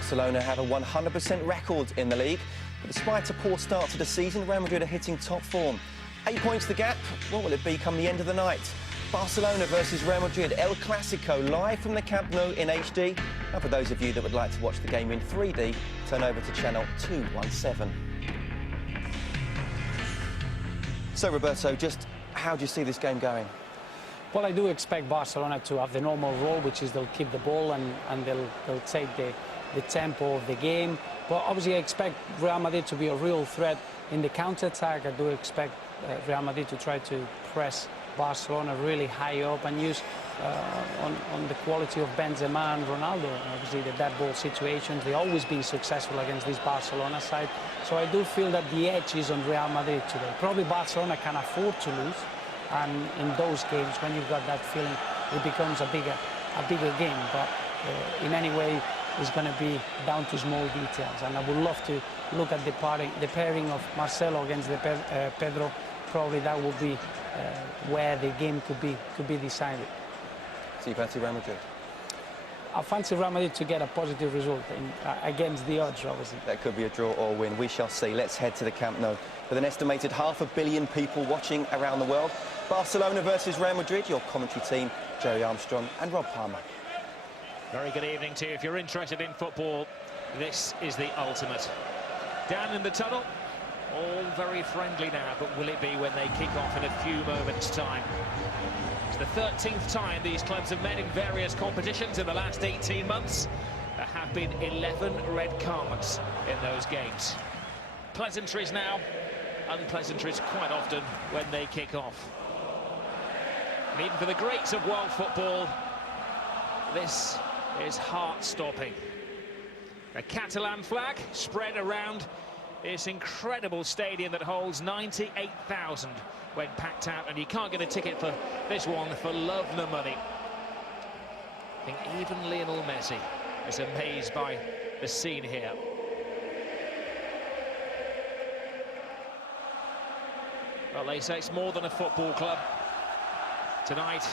Barcelona have a 100% record in the league. But despite a poor start to the season, Real Madrid are hitting top form. 8 points the gap. What will it be come the end of the night? Barcelona versus Real Madrid, El Clasico, live from the Camp Nou in HD. And for those of you that would like to watch the game in 3D, turn over to channel 217. So, Roberto, just how do you see this game going? Well, I do expect Barcelona to have the normal role, which is they'll keep the ball and they'll take the tempo of the game. But obviously I expect Real Madrid to be a real threat in the counter-attack. I do expect Real Madrid to try to press Barcelona really high up and use on the quality of Benzema and Ronaldo. Obviously the dead ball situations, they've always been successful against this Barcelona side. So I do feel that the edge is on Real Madrid today. Probably Barcelona can afford to lose. And in those games, when you've got that feeling, it becomes a bigger game. But in any way, it's going to be down to small details. And I would love to look at the pairing of Marcelo against Pedro. Probably that will be where the game could be decided. So you fancy Real Madrid? I fancy Real Madrid to get a positive result against the odds, obviously. That could be a draw or a win. We shall see. Let's head to the Camp Nou. With an estimated 500 million people watching around the world, Barcelona versus Real Madrid, your commentary team, Jerry Armstrong and Rob Palmer. Very good evening to you. If you're interested in football, this is the ultimate. Down in the tunnel, all very friendly now, but will it be when they kick off in a few moments' time? It's the 13th time these clubs have met in various competitions in the last 18 months. There have been 11 red cards in those games. Pleasantries now, unpleasantries quite often when they kick off. And even for the greats of world football, this is heart-stopping. A Catalan flag spread around this incredible stadium that holds 98,000 when packed out, and you can't get a ticket for this one for love nor money. I think even Lionel Messi is amazed by the scene here. Well, they say it's more than a football club. Tonight,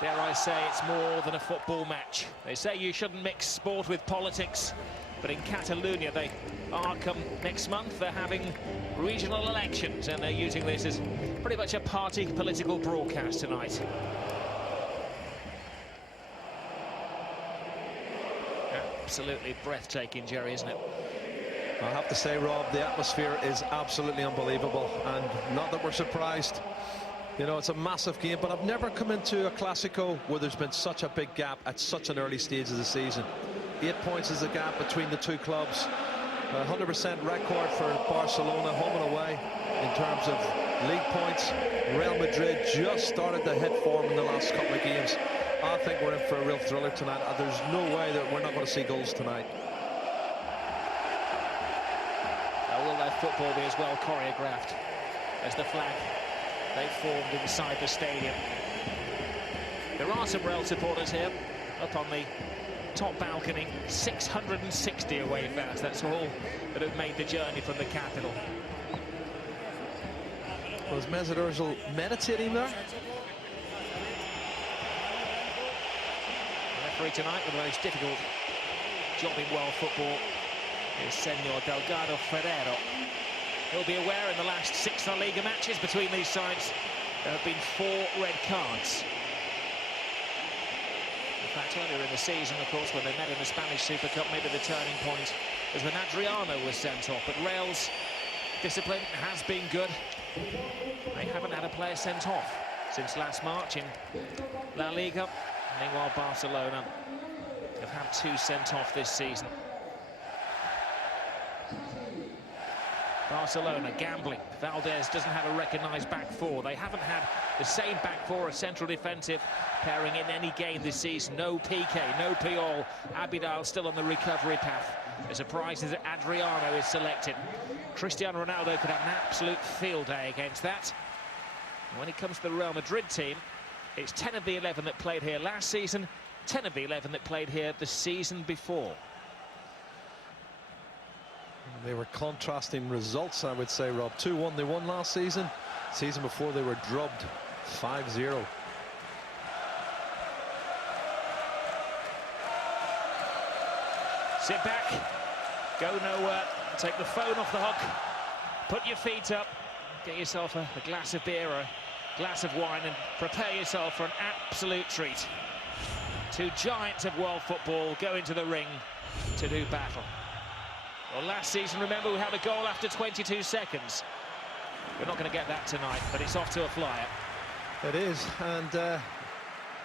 dare I say, it's more than a football match. They say you shouldn't mix sport with politics, but in Catalonia they are. Come next month, they're having regional elections, and they're using this as pretty much a party political broadcast tonight. Absolutely breathtaking, Jerry, isn't it? I have to say, Rob, the atmosphere is absolutely unbelievable, and not that we're surprised. You know, it's a massive game, but I've never come into a Clasico where there's been such a big gap at such an early stage of the season. 8 points is the gap between the two clubs. 100% record for Barcelona, home and away, in terms of league points. Real Madrid just started to hit form in the last couple of games. I think we're in for a real thriller tonight. There's no way that we're not going to see goals tonight. Will their football be as well choreographed as the flag they formed inside the stadium? There are some Real supporters here up on the top balcony. 660 away fans, that's all that have made the journey from the capital. Was Mesut Ozil meditating there? The referee tonight with the most difficult job in world football is Senor Delgado Ferrero. He'll be aware in the last 6 La Liga matches between these sides there have been 4 red cards. In fact, earlier in the season, of course, when they met in the Spanish Super Cup, maybe the turning point was when Adriano was sent off. But Real's discipline has been good. They haven't had a player sent off since last March in La Liga. Meanwhile, Barcelona have had 2 sent off this season. Barcelona gambling. Valdez doesn't have a recognised back four. They haven't had the same back four, a central defensive pairing in any game this season. No Piqué, no Puyol. Abidal still on the recovery path. The surprise is that Adriano is selected. Cristiano Ronaldo could have an absolute field day against that. When it comes to the Real Madrid team, it's 10 of the 11 that played here last season, 10 of the 11 that played here the season before. They were contrasting results, I would say, Rob. 2-1 they won last season. Season before they were drubbed 5-0. Sit back, go nowhere, take the phone off the hook, put your feet up, get yourself a glass of beer or a glass of wine and prepare yourself for an absolute treat. Two giants of world football go into the ring to do battle. Well, last season, remember, we had a goal after 22 seconds. We're not going to get that tonight, but it's off to a flyer. It is, and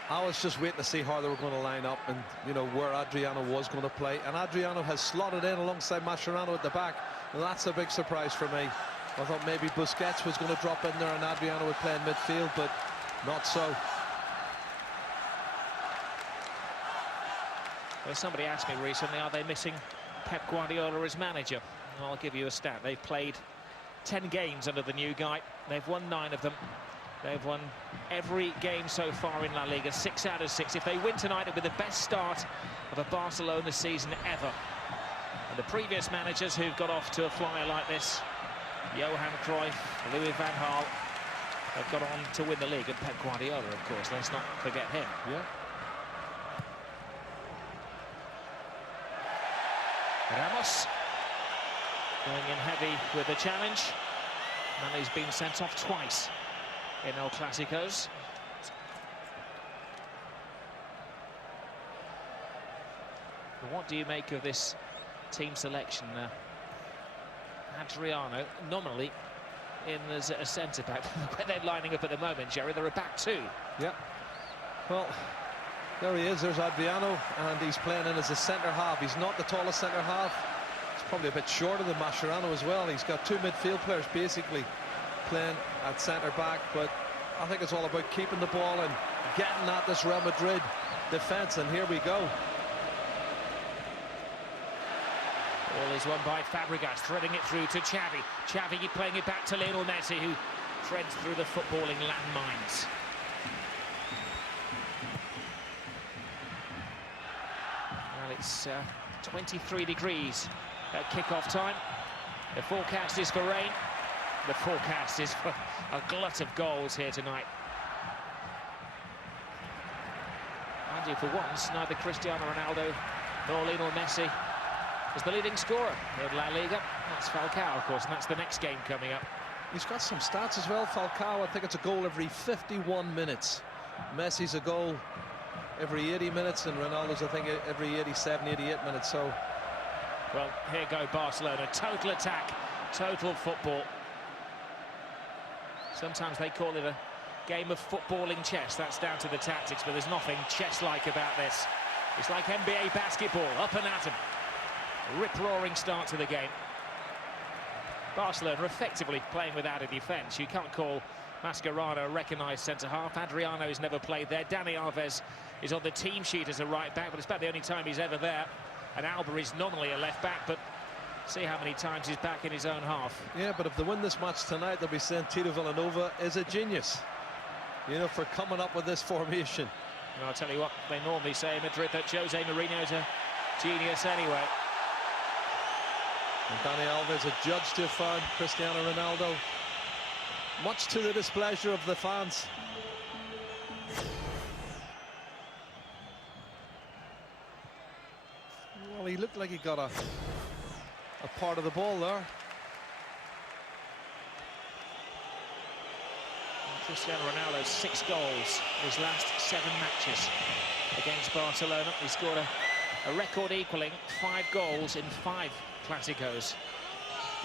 I was just waiting to see how they were going to line up and, you know, where Adriano was going to play. And Adriano has slotted in alongside Mascherano at the back. And that's a big surprise for me. I thought maybe Busquets was going to drop in there and Adriano would play in midfield, but not so. Well, somebody asked me recently, are they missing Pep Guardiola as manager? And I'll give you a stat. They've played 10 games under the new guy. They've won 9 of them. They've won every game so far in La Liga, 6 out of 6. If they win tonight, it'll be the best start of a Barcelona season ever. And the previous managers who've got off to a flyer like this, Johan Cruyff, Louis van Gaal, have got on to win the league. And Pep Guardiola, of course, let's not forget him. Yeah. Ramos going in heavy with the challenge. And he's been sent off twice in El Clásicos. What do you make of this team selection? Adriano nominally in as a centre-back. Where they're lining up at the moment, Jerry, they're a back 2. Yeah. Well, there he is. There's Adriano, and he's playing in as a centre-half. He's not the tallest centre-half. He's probably a bit shorter than Mascherano as well. He's got 2 midfield players basically playing at centre-back, but I think it's all about keeping the ball and getting at this Real Madrid defence, and here we go. Ball is won by Fabregas, threading it through to Xavi. Xavi playing it back to Lionel Messi, who treads through the footballing landmines. Well, it's 23 degrees at kick-off time. The forecast is for rain. The forecast is for a glut of goals here tonight. And for once, neither Cristiano Ronaldo nor Lionel Messi is the leading scorer in La Liga. That's Falcao, of course, and that's the next game coming up. He's got some stats as well, Falcao. I think it's a goal every 51 minutes. Messi's a goal every 80 minutes, and Ronaldo's, I think, every 87, 88 minutes. So, well, here go Barcelona. Total attack, total football. Sometimes they call it a game of footballing chess. That's down to the tactics, but there's nothing chess-like about this. It's like NBA basketball, up and at 'em. Rip-roaring start to the game. Barcelona effectively playing without a defence. You can't call Mascherano a recognised centre-half. Adriano's never played there. Dani Alves is on the team sheet as a right-back, but it's about the only time he's ever there. And Alba is nominally a left-back, but see how many times he's back in his own half. yeah, but if they win this match tonight, they'll be saying Tito Villanova is a genius, you know, for coming up with this formation. And I'll tell you what, they normally say in Madrid that Jose Mourinho's a genius anyway. And Dani Alves adjudged to have found Cristiano Ronaldo, much to the displeasure of the fans. Well, he looked like he got a part of the ball there. Cristiano Ronaldo, 6 goals in his last 7 matches against Barcelona. He scored a record equaling 5 goals in 5 Clásicos.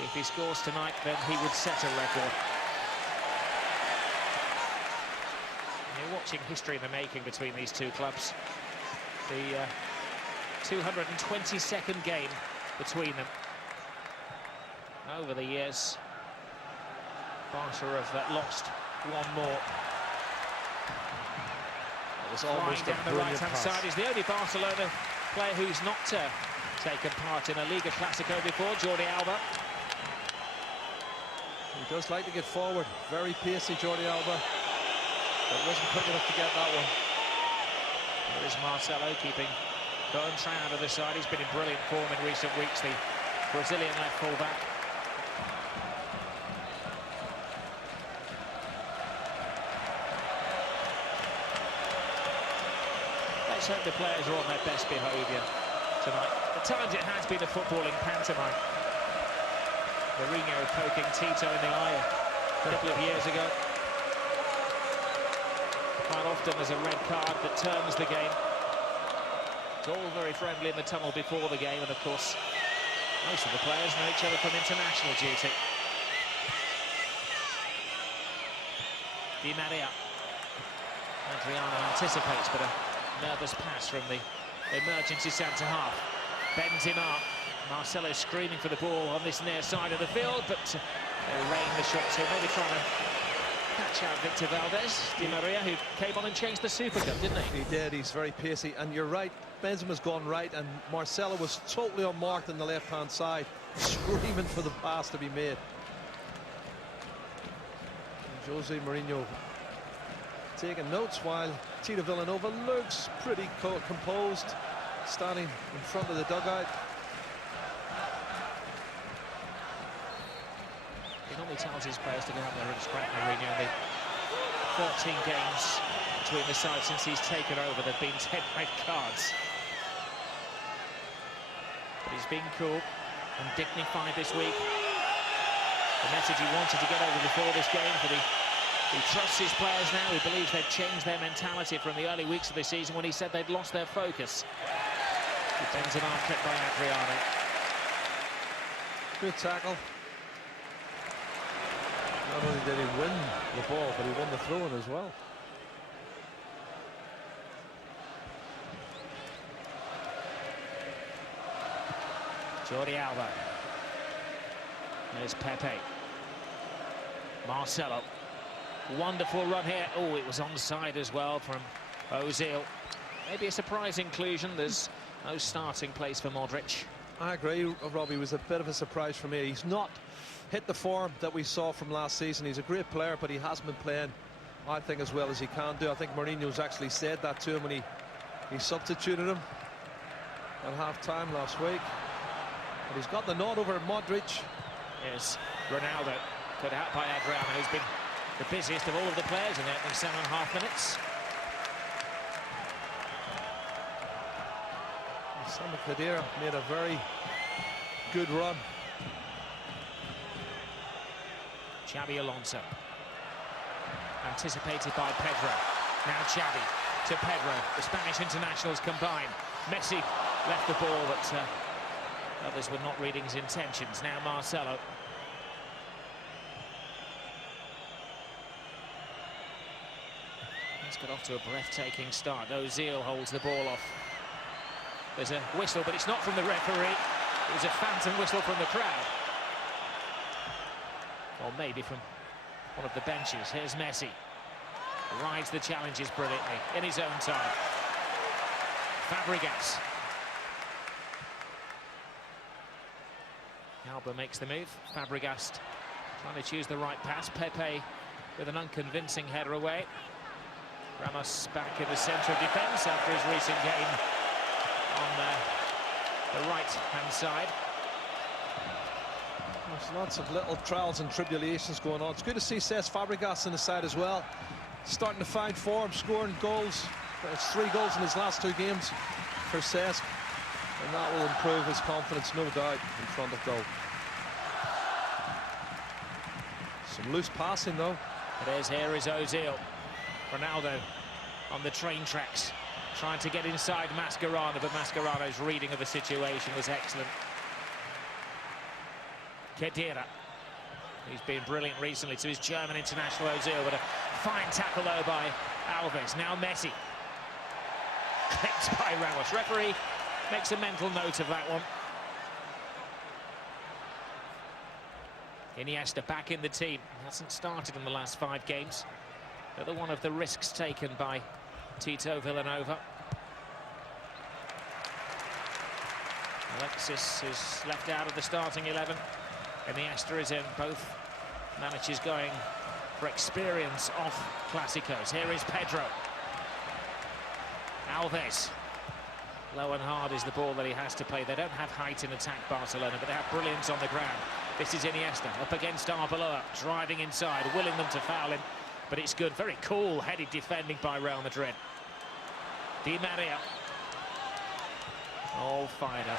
If he scores tonight, then he would set a record. You're watching history in the making between these two clubs. The 222nd game between them. Over the years, Barca have lost 1 more. It was almost down the right-hand side. He's the only Barcelona player who's not taken part in a Liga Clásico before, Jordi Alba. He does like to get forward. Very pacey, Jordi Alba. But wasn't quick enough to get that one. There is Marcelo keeping Bertrand out of the side. He's been in brilliant form in recent weeks, the Brazilian left full-back. Let's hope the players are on their best behaviour tonight. At times it has been a footballing pantomime. Mourinho poking Tito in the eye a couple of years ago. Quite often there's a red card that turns the game. It's all very friendly in the tunnel before the game, and of course most of the players know each other from international duty. Di Maria. Adriano anticipates, but a nervous pass from the emergency centre-half. Bends him up. Marcelo screaming for the ball on this near side of the field, but they rain the shot to maybe trying to catch out Victor Valdez. Di Maria, who came on and changed the Super Cup, didn't he? He did. He's very pacey, and you're right. Benzema's gone right, and Marcelo was totally unmarked on the left-hand side, screaming for the pass to be made. And Jose Mourinho taking notes while Tito Villanova looks pretty composed, standing in front of the dugout. He normally tells his players to go out there and scrap Mourinho. In the 13 games between the sides since he's taken over, there have been 10 red cards. But he's been cool and dignified this week. The message he wanted to get over before this game for he trusts his players now. He believes they've changed their mentality from the early weeks of the season when he said they'd lost their focus. Defends an arm clip by Adriano. Good tackle. Not only did he win the ball, but he won the throw-in as well. Jordi Alba. There's Pepe. Marcelo. Wonderful run here. Oh, it was onside as well from Ozil. Maybe a surprise inclusion. There's no starting place for Modric. I agree, Robbie. It was a bit of a surprise for me. He's not hit the form that we saw from last season. He's a great player, but he hasn't been playing, I think, as well as he can do. I think Mourinho's actually said that to him when he substituted him at half-time last week. But he's got the nod over Modric. Yes, Ronaldo cut out by Adriano, who's been the busiest of all of the players in the opening 7.5 minutes. Sami Khedira made a very good run. Xabi Alonso. Anticipated by Pedro. Now Xavi to Pedro. The Spanish internationals combine. Messi left the ball, but others were not reading his intentions. Now Marcelo. He's got off to a breathtaking start. Ozil holds the ball off. There's a whistle, but it's not from the referee. It was a phantom whistle from the crowd. Or maybe from one of the benches. Here's Messi. Rides the challenges brilliantly in his own time. Fabregas. Alba makes the move. Fabregas trying to choose the right pass. Pepe with an unconvincing header away. Ramos back in the centre of defence after his recent game on the right-hand side. There's lots of little trials and tribulations going on. It's good to see Cesc Fabregas in the side as well. Starting to find form, scoring goals. There's 3 goals in his last 2 games for Cesc. And that will improve his confidence, no doubt, in front of goal. Some loose passing, though. Here is Ozil. Ronaldo on the train tracks, trying to get inside Mascherano, but Mascherano's reading of the situation was excellent. Khedira, he's been brilliant recently to his German international Ozil, but a fine tackle though by Alves. Now Messi. Clipped by Ramos. Referee makes a mental note of that one. Iniesta back in the team. Hasn't started in the last 5 games. Another one of the risks taken by Tito Villanova. Alexis is left out of the starting 11. Iniesta is in. Both managers going for experience off Clásicos. Here is Pedro. Alves. Low and hard is the ball that he has to play. They don't have height in attack, Barcelona, but they have brilliance on the ground. This is Iniesta up against Arbeloa, driving inside, willing them to foul him, but it's good. Very cool-headed defending by Real Madrid. Di Maria. All fired up.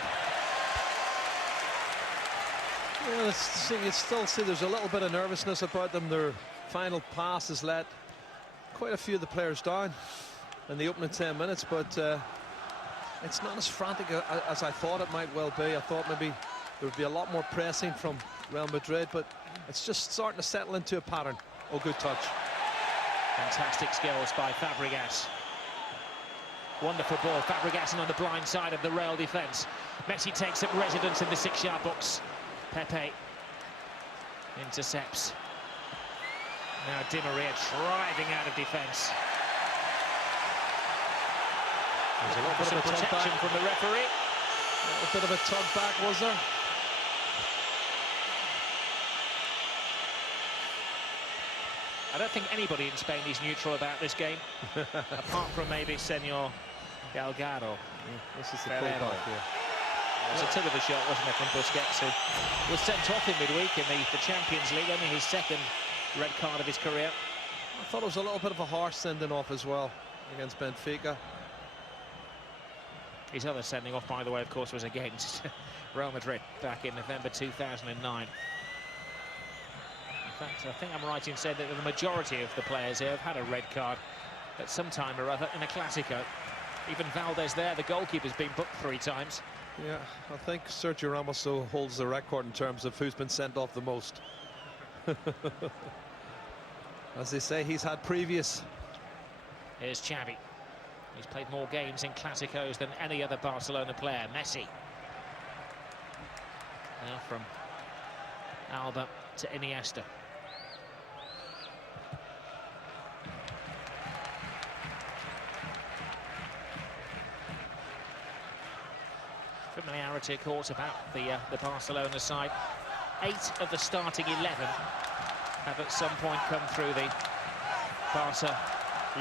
Yeah, you still see there's a little bit of nervousness about them. Their final pass has let quite a few of the players down in the opening 10 minutes, but it's not as frantic as I thought it might well be. I thought maybe there would be a lot more pressing from Real Madrid, but it's just starting to settle into a pattern. Oh, good touch. Fantastic skills by Fabregas. Wonderful ball. Fabregas on the blind side of the Real defence. Messi takes up residence in the 6-yard box. Pepe intercepts. Now Di Maria driving out of defence. There's a little bit of a protection from the referee. A bit of a tug back, was there? I don't think anybody in Spain is neutral about this game, apart from maybe Senor Delgado. This is the Ferrero. pullback here. It was a tug of a shot, wasn't it, from Busquets, who was sent off in midweek in the Champions League, only his second red card of his career. I thought it was a little bit of a harsh sending off as well against Benfica. His other sending off, by the way, of course, was against Real Madrid back in November 2009. In fact, I think I'm right in saying that the majority of the players here have had a red card at some time or other in a Clásico. Even Valdez there, the goalkeeper's been booked 3 times. Yeah, I think Sergio Ramos still holds the record in terms of who's been sent off the most. As they say, he's had previous. Here's Xavi. He's played more games in Clásicos than any other Barcelona player. Messi. Now from Alba to Iniesta. Familiarity, of course, about the Barcelona side. 8 of the starting 11 have at some point come through the Barca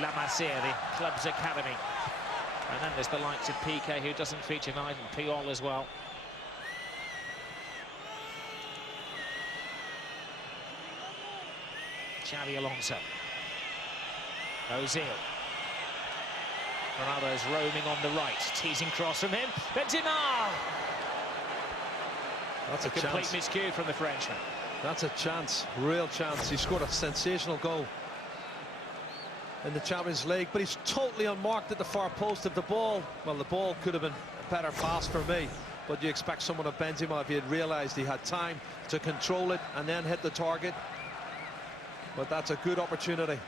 La Masia, the club's academy. And then there's the likes of Piqué, who doesn't feature tonight, and Puyol as well. Xavi Alonso. Ozil. Ronaldo's roaming on the right, teasing cross from him. Benzema! That's a a complete chance. miscue from the Frenchman. That's a chance, real chance. He scored a sensational goal in the Champions League, but he's totally unmarked at the far post of the ball. Well, the ball could have been a better pass for me, but you expect someone of Benzema, if he had realised he had time to control it and then hit the target. But that's a good opportunity.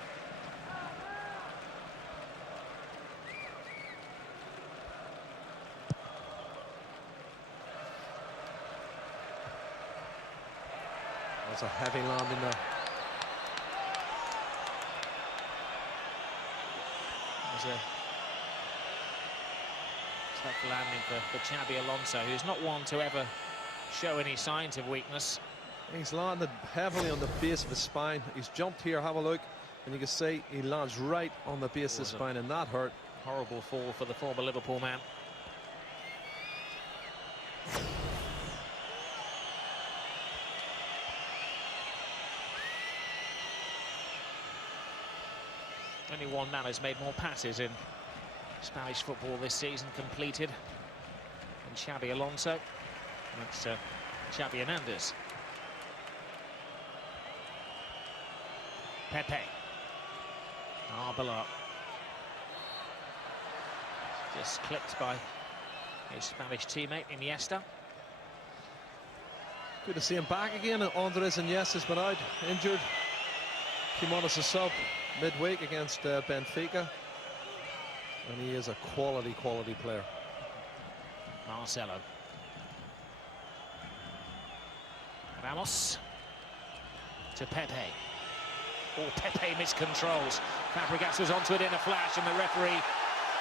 That's a heavy landing there. There's a tough landing for Xabi Alonso, who's not one to ever show any signs of weakness. He's landed heavily on the base of his spine. He's jumped here, have a look, and you can see he lands right on the base of the spine, and that hurt. Horrible fall for the former Liverpool man. Only one man has made more passes in Spanish football this season completed than Xabi Alonso. That's Xavi Hernandez. Pepe. Arbeloa. Just clipped by his Spanish teammate Iniesta. Good to see him back again. Andres Iniesta's been out, injured. Came on as a sub midweek against Benfica. And he is a quality player. Marcelo. Ramos. To Pepe. Oh, Pepe miscontrols. Fabregas was onto it in a flash, and the referee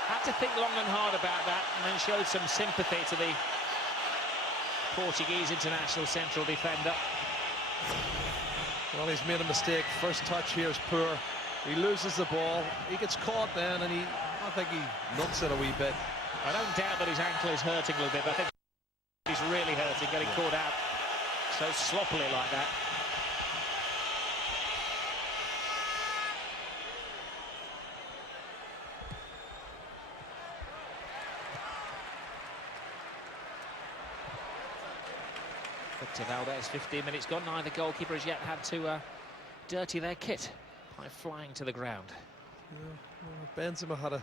had to think long and hard about that, and then showed some sympathy to the Portuguese international central defender. Well, he's made a mistake. First touch here is poor. He loses the ball. He gets caught then, and I think he knocks it a wee bit. I don't doubt that his ankle is hurting a little bit, but I think he's really hurting, getting caught out so sloppily like that. Hector Valdez, 15 minutes gone. Neither goalkeeper has yet had to dirty their kit by flying to the ground. Yeah, well, Benzema had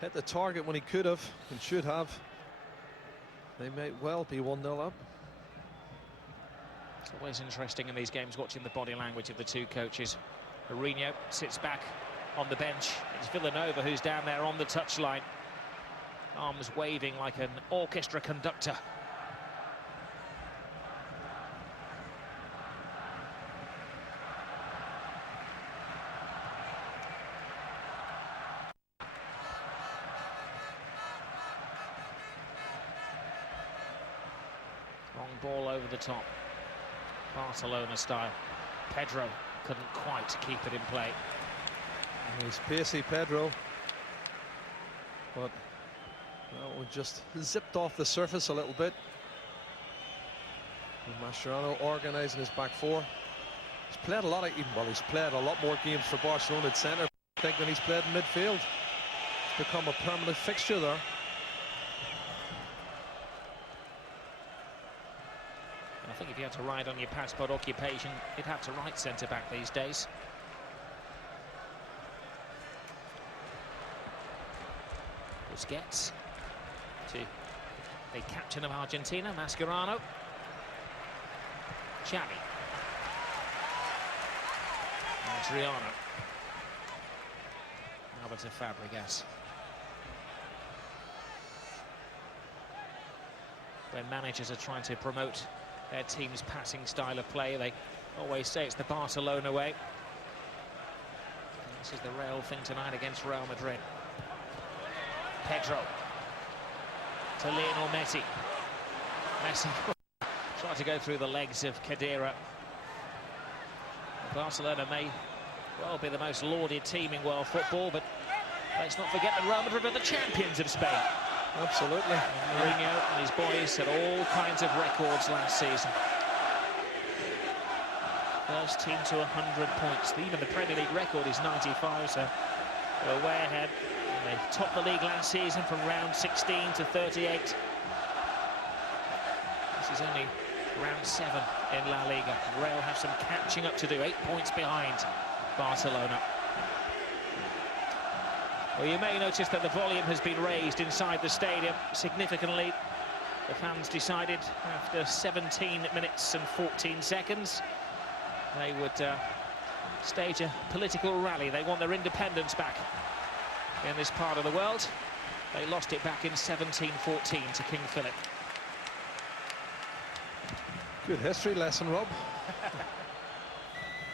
hit the target when he could have and should have. They may well be 1-0 up. It's always interesting in these games watching the body language of the two coaches. Mourinho sits back on the bench. It's Villanova who's down there on the touchline, arms waving like an orchestra conductor. Long ball over the top, Barcelona style. Pedro couldn't quite keep it in play. He's pacey, Pedro, but that one just zipped off the surface a little bit. And Mascherano organising his back four. He's played a lot of, well, he's played a lot more games for Barcelona at centre, I think, than he's played in midfield. He's become a permanent fixture there. I think if you had to ride on your passport occupation, you'd have to write centre-back these days. Busquets to the captain of Argentina, Mascherano. Xavi. Adriano. Alberto Fabregas. When managers are trying to promote their team's passing style of play, they always say it's the Barcelona way. And this is the Real thing tonight against Real Madrid. Pedro to Lionel Messi. Messi tried to go through the legs of Khedira. Barcelona may well be the most lauded team in world football, but let's not forget that Real Madrid are the champions of Spain. Absolutely. Mourinho and his boys set all kinds of records last season. First team to 100 points. Even the Premier League record is 95, so they're way ahead. And they topped the league last season from round 16 to 38. This is only round 7 in La Liga. Real have some catching up to do, 8 points behind Barcelona. Well, you may notice that the volume has been raised inside the stadium significantly. The fans decided after 17 minutes and 14 seconds they would stage a political rally. They want their independence back in this part of the world. They lost it back in 1714 to King Philip. Good history lesson, Rob.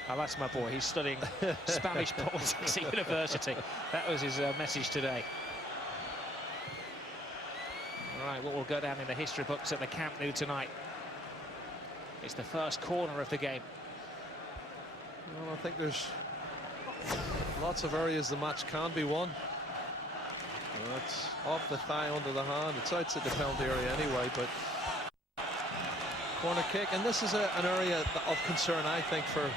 Oh, that's my boy. He's studying Spanish politics at university. That was his message today. All right, what will go down in the history books at the Camp Nou tonight? It's the first corner of the game. Well, I think there's lots of areas the match can be won. That's off the thigh, under the hand. It's outside the penalty area anyway, but corner kick, and this is an area of concern, I think, for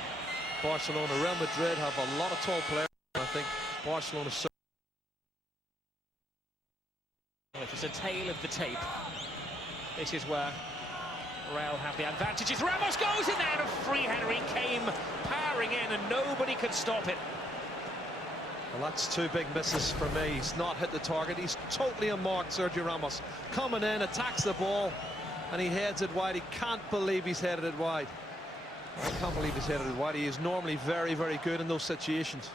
Barcelona. Real Madrid have a lot of tall players. I think Barcelona. If it's a tail of the tape, this is where Real have the advantages. Ramos goes in there, and a free header. He came powering in, and nobody could stop it. Well, that's two big misses for me. He's not hit the target. He's totally unmarked, Sergio Ramos. Coming in, attacks the ball, and he heads it wide. He can't believe he's headed it wide. I can't believe he's headed it wide. He is normally very, very good in those situations.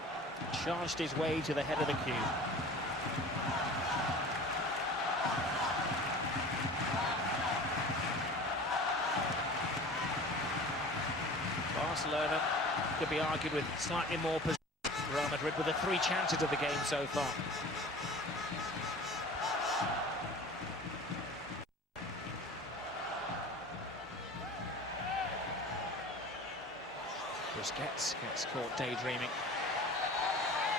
Charged his way to the head of the queue. Barcelona could be argued with slightly more possession. Real Madrid with the 3 chances of the game so far. Busquets gets caught daydreaming.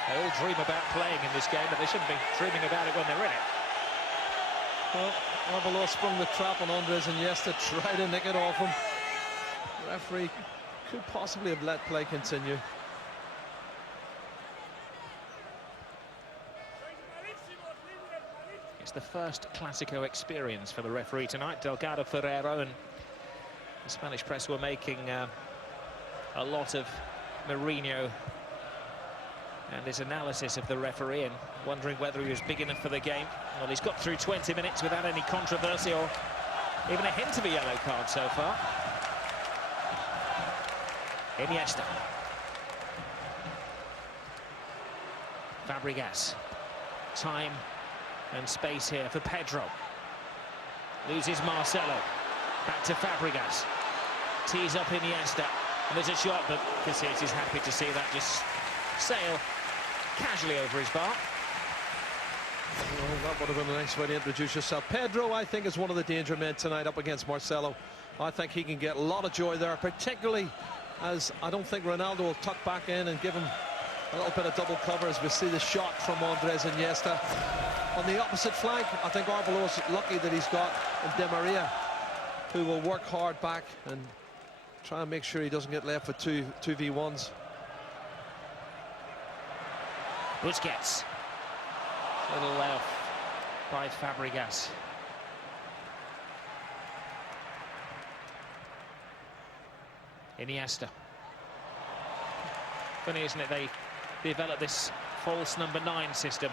They all dream about playing in this game, but they shouldn't be dreaming about it when they're in it. Well, Arbeloa sprung the trap on Andres Iniesta, tried to nick it off him. The referee could possibly have let play continue. It's the first Clásico experience for the referee tonight, Delgado Ferreiro, and The Spanish press were making a lot of Mourinho and his analysis of the referee and wondering whether he was big enough for the game. Well, he's got through 20 minutes without any controversy or even a hint of a yellow card so far. Iniesta. Fabregas. Time and space here for Pedro. Loses Marcelo. Back to Fabregas. Tees up Iniesta. And there's a shot, but Casillas is happy to see that just sail casually over his bar. Well, that would have been a nice way to introduce yourself. Pedro, I think, is one of the danger men tonight up against Marcelo. I think he can get a lot of joy there, particularly as I don't think Ronaldo will tuck back in and give him a little bit of double cover as we see the shot from Andres Iniesta. On the opposite flank, I think Arbeloa's lucky that he's got Di Maria, who will work hard back and try and make sure he doesn't get left with 2v1s. Busquets. Little layoff by Fabregas. Iniesta. Funny, isn't it? They developed this false number 9 system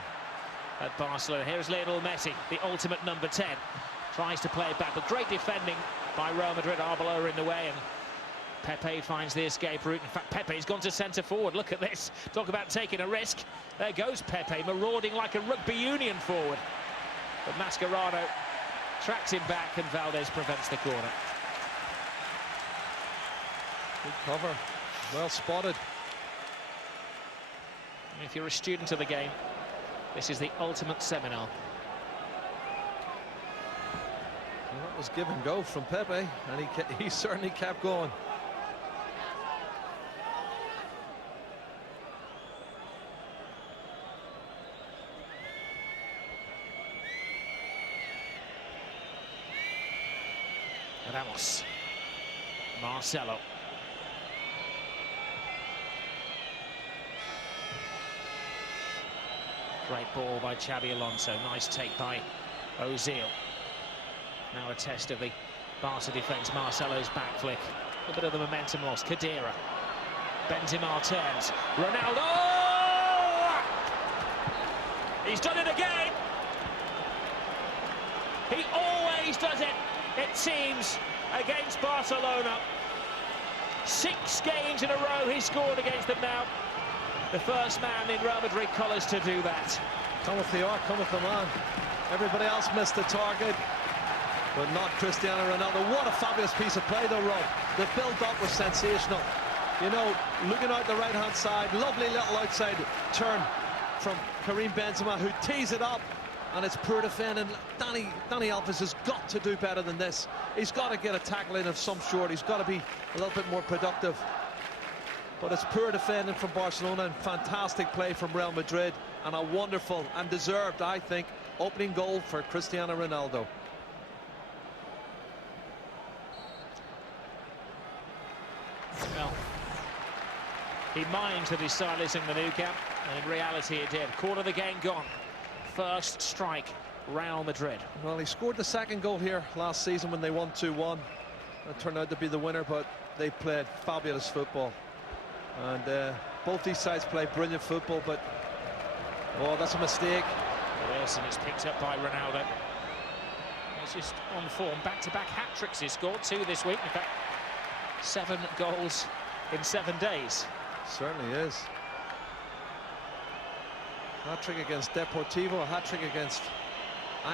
at Barcelona. Here's Lionel Messi, the ultimate number 10. Tries to play it back, but great defending by Real Madrid. Arbeloa in the way, and Pepe finds the escape route. In fact, Pepe's gone to centre forward. Look at this. Talk about taking a risk. There goes Pepe, marauding like a rugby union forward. But Mascherano tracks him back, and Valdez prevents the corner. Good cover. Well spotted. If you're a student of the game, this is the ultimate seminar. Well, that was give and go from Pepe, and he certainly kept going. Ramos. Marcelo. Great ball by Xabi Alonso. Nice take by Ozil. Now a test of the Barca defence. Marcelo's back flick. A bit of the momentum loss. Khedira. Benzema turns. Ronaldo! He's done it again! He always does it, it seems, against Barcelona. 6 games in a row he's scored against them now. The first man in Real Madrid colours to do that. Cometh the art, cometh the man. Everybody else missed the target, but not Cristiano Ronaldo. What a fabulous piece of play though, Rob. The build-up was sensational. You know, looking out the right-hand side, lovely little outside turn from Karim Benzema, who tees it up, and it's poor defending. Dani Alves has got to do better than this. He's got to get a tackle in of some sort. He's got to be a little bit more productive. But it's poor defending from Barcelona and fantastic play from Real Madrid, and a wonderful and deserved, I think, opening goal for Cristiano Ronaldo. Well, he minds that he's silencing the Nou Camp, and in reality it did. Quarter of the game gone. First strike, Real Madrid. Well, he scored the second goal here last season when they won 2-1. It turned out to be the winner, but they played fabulous football. And both these sides play brilliant football, but oh, that's a mistake. Yes, and it's picked up by Ronaldo. He's just on form. Back-to-back hat-tricks he's scored, 2 this week. In fact, 7 goals in 7 days. Certainly is. Hat-trick against Deportivo, a hat-trick against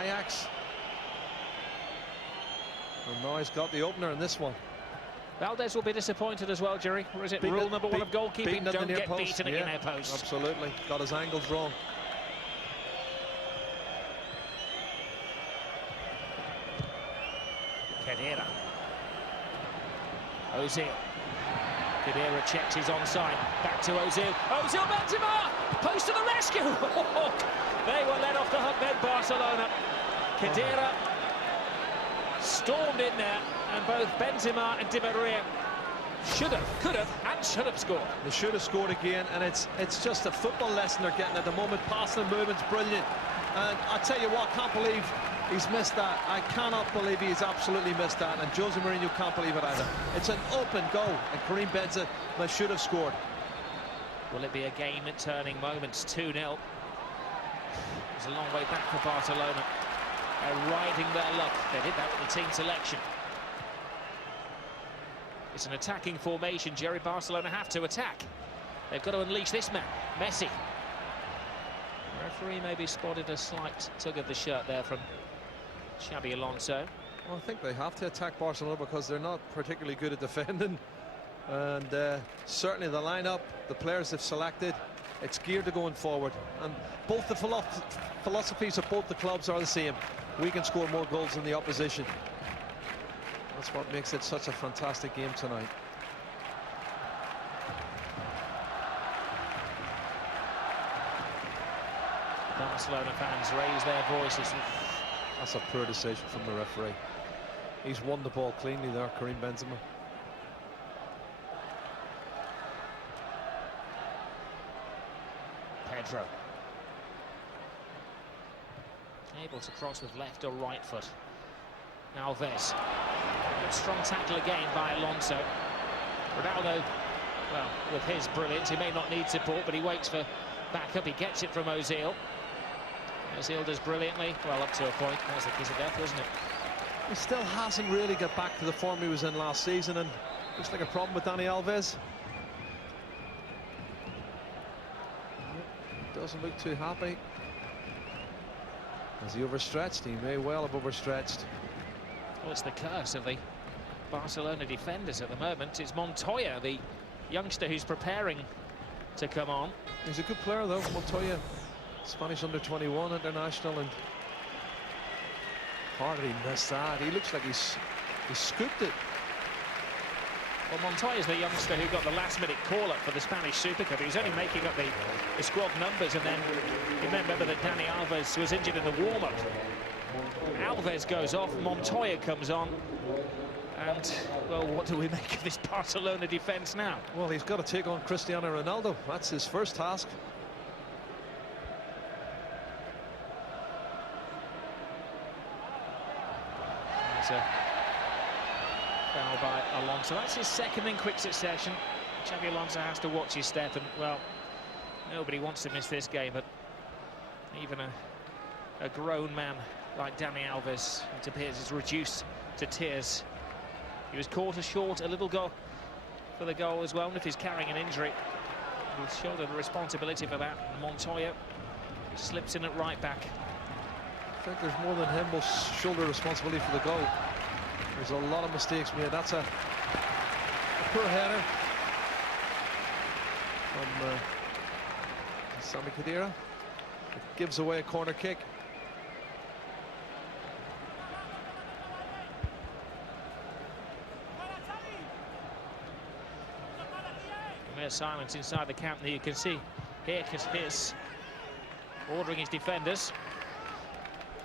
Ajax. And now he's got the opener in this one. Valdez will be disappointed as well, Jerry. Or is it rule number 1 of goalkeeping? Don't get beaten at your near post. Absolutely. Got his angles wrong. Khedira. Ozil. Khedira checks his onside. Back to Ozil. Ozil, Benzema! Post to the rescue! They were let off the hook then, Barcelona. Khedira stormed in there, and both Benzema and Di Maria should have, could have, and should have scored. They should have scored again, and it's just a football lesson they're getting at the moment. Passing and movement's brilliant. And I tell you what, can't believe, He's missed that. I cannot believe he's absolutely missed that, and Jose Mourinho can't believe it either. It's an open goal, and Karim Benzema should have scored. Will it be a game-turning moment? 2-0. It's a long way back for Barcelona. They're riding their luck. They did that with the team selection. It's an attacking formation. Jerry, Barcelona have to attack. They've got to unleash this man, Messi. The referee maybe spotted a slight tug of the shirt there from Xabi Alonso. Well, I think they have to attack Barcelona because they're not particularly good at defending. And certainly the lineup, the players they've selected, it's geared to going forward. And both the philosophies of both the clubs are the same. We can score more goals than the opposition. That's what makes it such a fantastic game tonight. Barcelona fans raise their voices. That's a poor decision from the referee. He's won the ball cleanly there, Karim Benzema. Pedro. Able to cross with left or right foot. Alves. Good strong tackle again by Alonso. Ronaldo, well, with his brilliance, he may not need support, but he waits for backup. He gets it from Ozil. Ozil does brilliantly, well, up to a point. That's the kiss of death, wasn't it? He still hasn't really got back to the form he was in last season, and looks like a problem with Dani Alves. Doesn't look too happy. Has he overstretched? He may well have overstretched. Well, it's the curse of the Barcelona defenders at the moment. It's Montoya, the youngster who's preparing to come on. He's a good player, though, Montoya. Spanish under-21 international, and hardly missed that. He looks like he scooped it. Well, Montoya's the youngster who got the last-minute call-up for the Spanish Super Cup. He was only making up the squad numbers, and then you may remember that Dani Alves was injured in the warm-up. Alves goes off, Montoya comes on, and, well, what do we make of this Barcelona defence now? Well, he's got to take on Cristiano Ronaldo. That's his first task. There's a foul by Alonso. That's his second in quick succession. Xabi Alonso has to watch his step, and, well, nobody wants to miss this game, but even a grown man like Dani Alves, it appears, is reduced to tears. He was caught short, a little goal for the goal as well, and if he's carrying an injury, he'll shoulder the responsibility for that. And Montoya slips in at right back. I think there's more than him will shoulder responsibility for the goal. There's a lot of mistakes made. That's a poor header from Sami Khedira. It gives away a corner kick. There's silence inside the camp that you can see here, because he's ordering his defenders.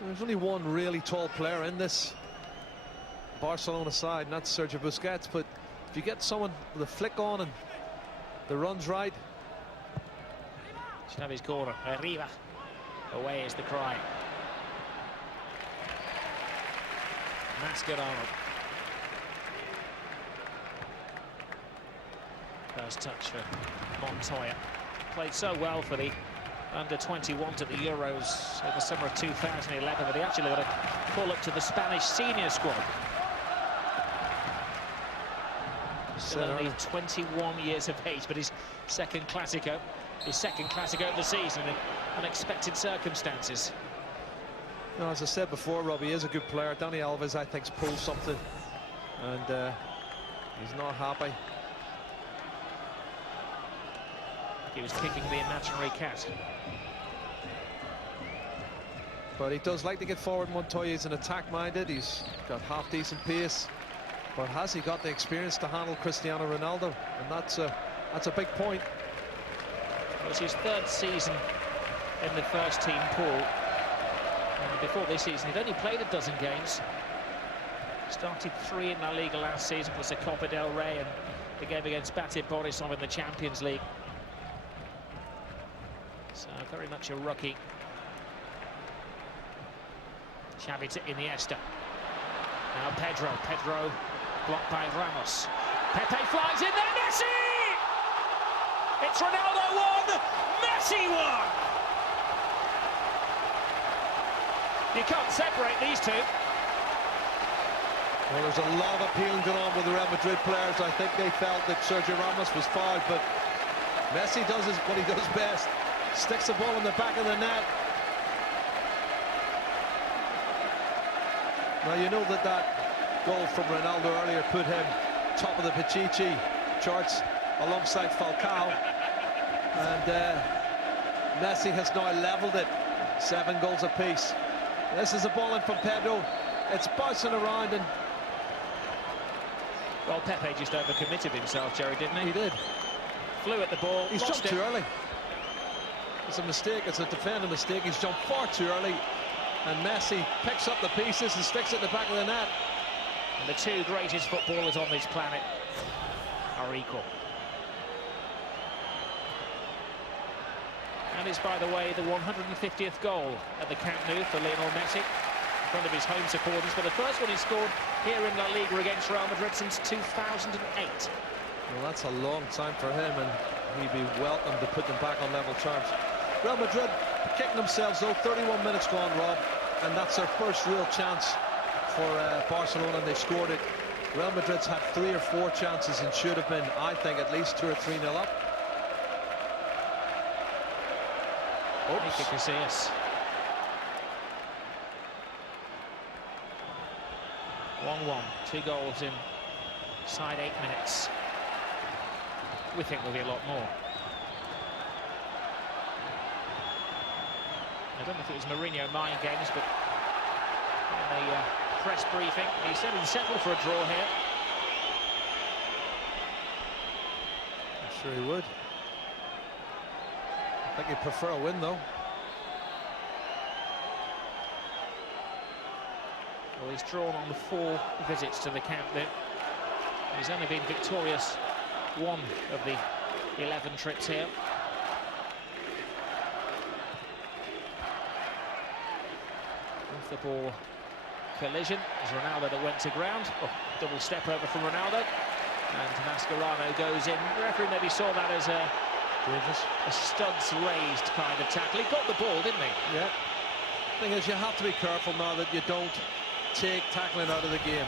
There's only one really tall player in this Barcelona side, and that's Sergio Busquets. But if you get someone with a flick on and the run's right. Xavi's corner. Arriba. Away is the cry. Mascherano. First touch for Montoya. Played so well for the under-21s at the Euros in the summer of 2011, but he actually got a call up to the Spanish senior squad. Still only 21 years of age, but his second Clásico of the season in unexpected circumstances. No, as I said before, Robbie is a good player. Dani Alves, I think, has pulled something, and he's not happy. He was kicking the imaginary cat. But he does like to get forward. Montoya is an attack-minded. He's got half-decent pace. But has he got the experience to handle Cristiano Ronaldo? And that's a big point. It was his third season in the first team pool. And before this season, he'd only played a dozen games. Started 3 in La Liga last season, plus a Copa del Rey and the game against Bate Borisov in the Champions League. So very much a rookie. Xavi to Iniesta. Now Pedro. Pedro blocked by Ramos. Pepe flies in there. Messi! It's Ronaldo 1, Messi 1! You can't separate these two. Well, there's a lot of appealing going on with the Real Madrid players. I think they felt that Sergio Ramos was fouled, but Messi does what he does best. Sticks the ball in the back of the net. Now, you know that goal from Ronaldo earlier put him top of the Pichichi charts alongside Falcao. And Messi has now levelled it. 7 goals apiece. This is a ball in from Pedro. It's bouncing around and... Well, Pepe just overcommitted himself, Jerry, didn't he? He did. Flew at the ball. He's jumped too early. It's a mistake. It's a defender mistake. He's jumped far too early. And Messi picks up the pieces and sticks it in the back of the net. And the 2 greatest footballers on this planet are equal. And it's, by the way, the 150th goal at the Camp Nou for Lionel Messi in front of his home supporters, but the first one he scored here in La Liga against Real Madrid since 2008. Well, that's a long time for him, and he'd be welcome to put them back on level terms. Real Madrid kicking themselves, though. 31 minutes gone, Rob, and that's their first real chance for Barcelona, and they scored it. Real Madrid's had 3 or 4 chances and should have been, I think, at least 2 or 3-0 up. Iker Casillas. 1-1, 2 goals inside 8 minutes. We think there'll be a lot more. I don't know if it was Mourinho mind games, but in the press briefing, he said he'd settle for a draw here. I'm sure he would. I think he'd prefer a win, though. Well, he's drawn on the 4 visits to the Camp Nou. He's only been victorious 1 of the 11 trips here. Off the ball collision. It was Ronaldo that went to ground. Oh, double step over from Ronaldo. And Mascherano goes in. The referee maybe saw that as a studs raised kind of tackle. He got the ball, didn't he? Yeah. Thing is, you have to be careful now that you don't take tackling out of the game.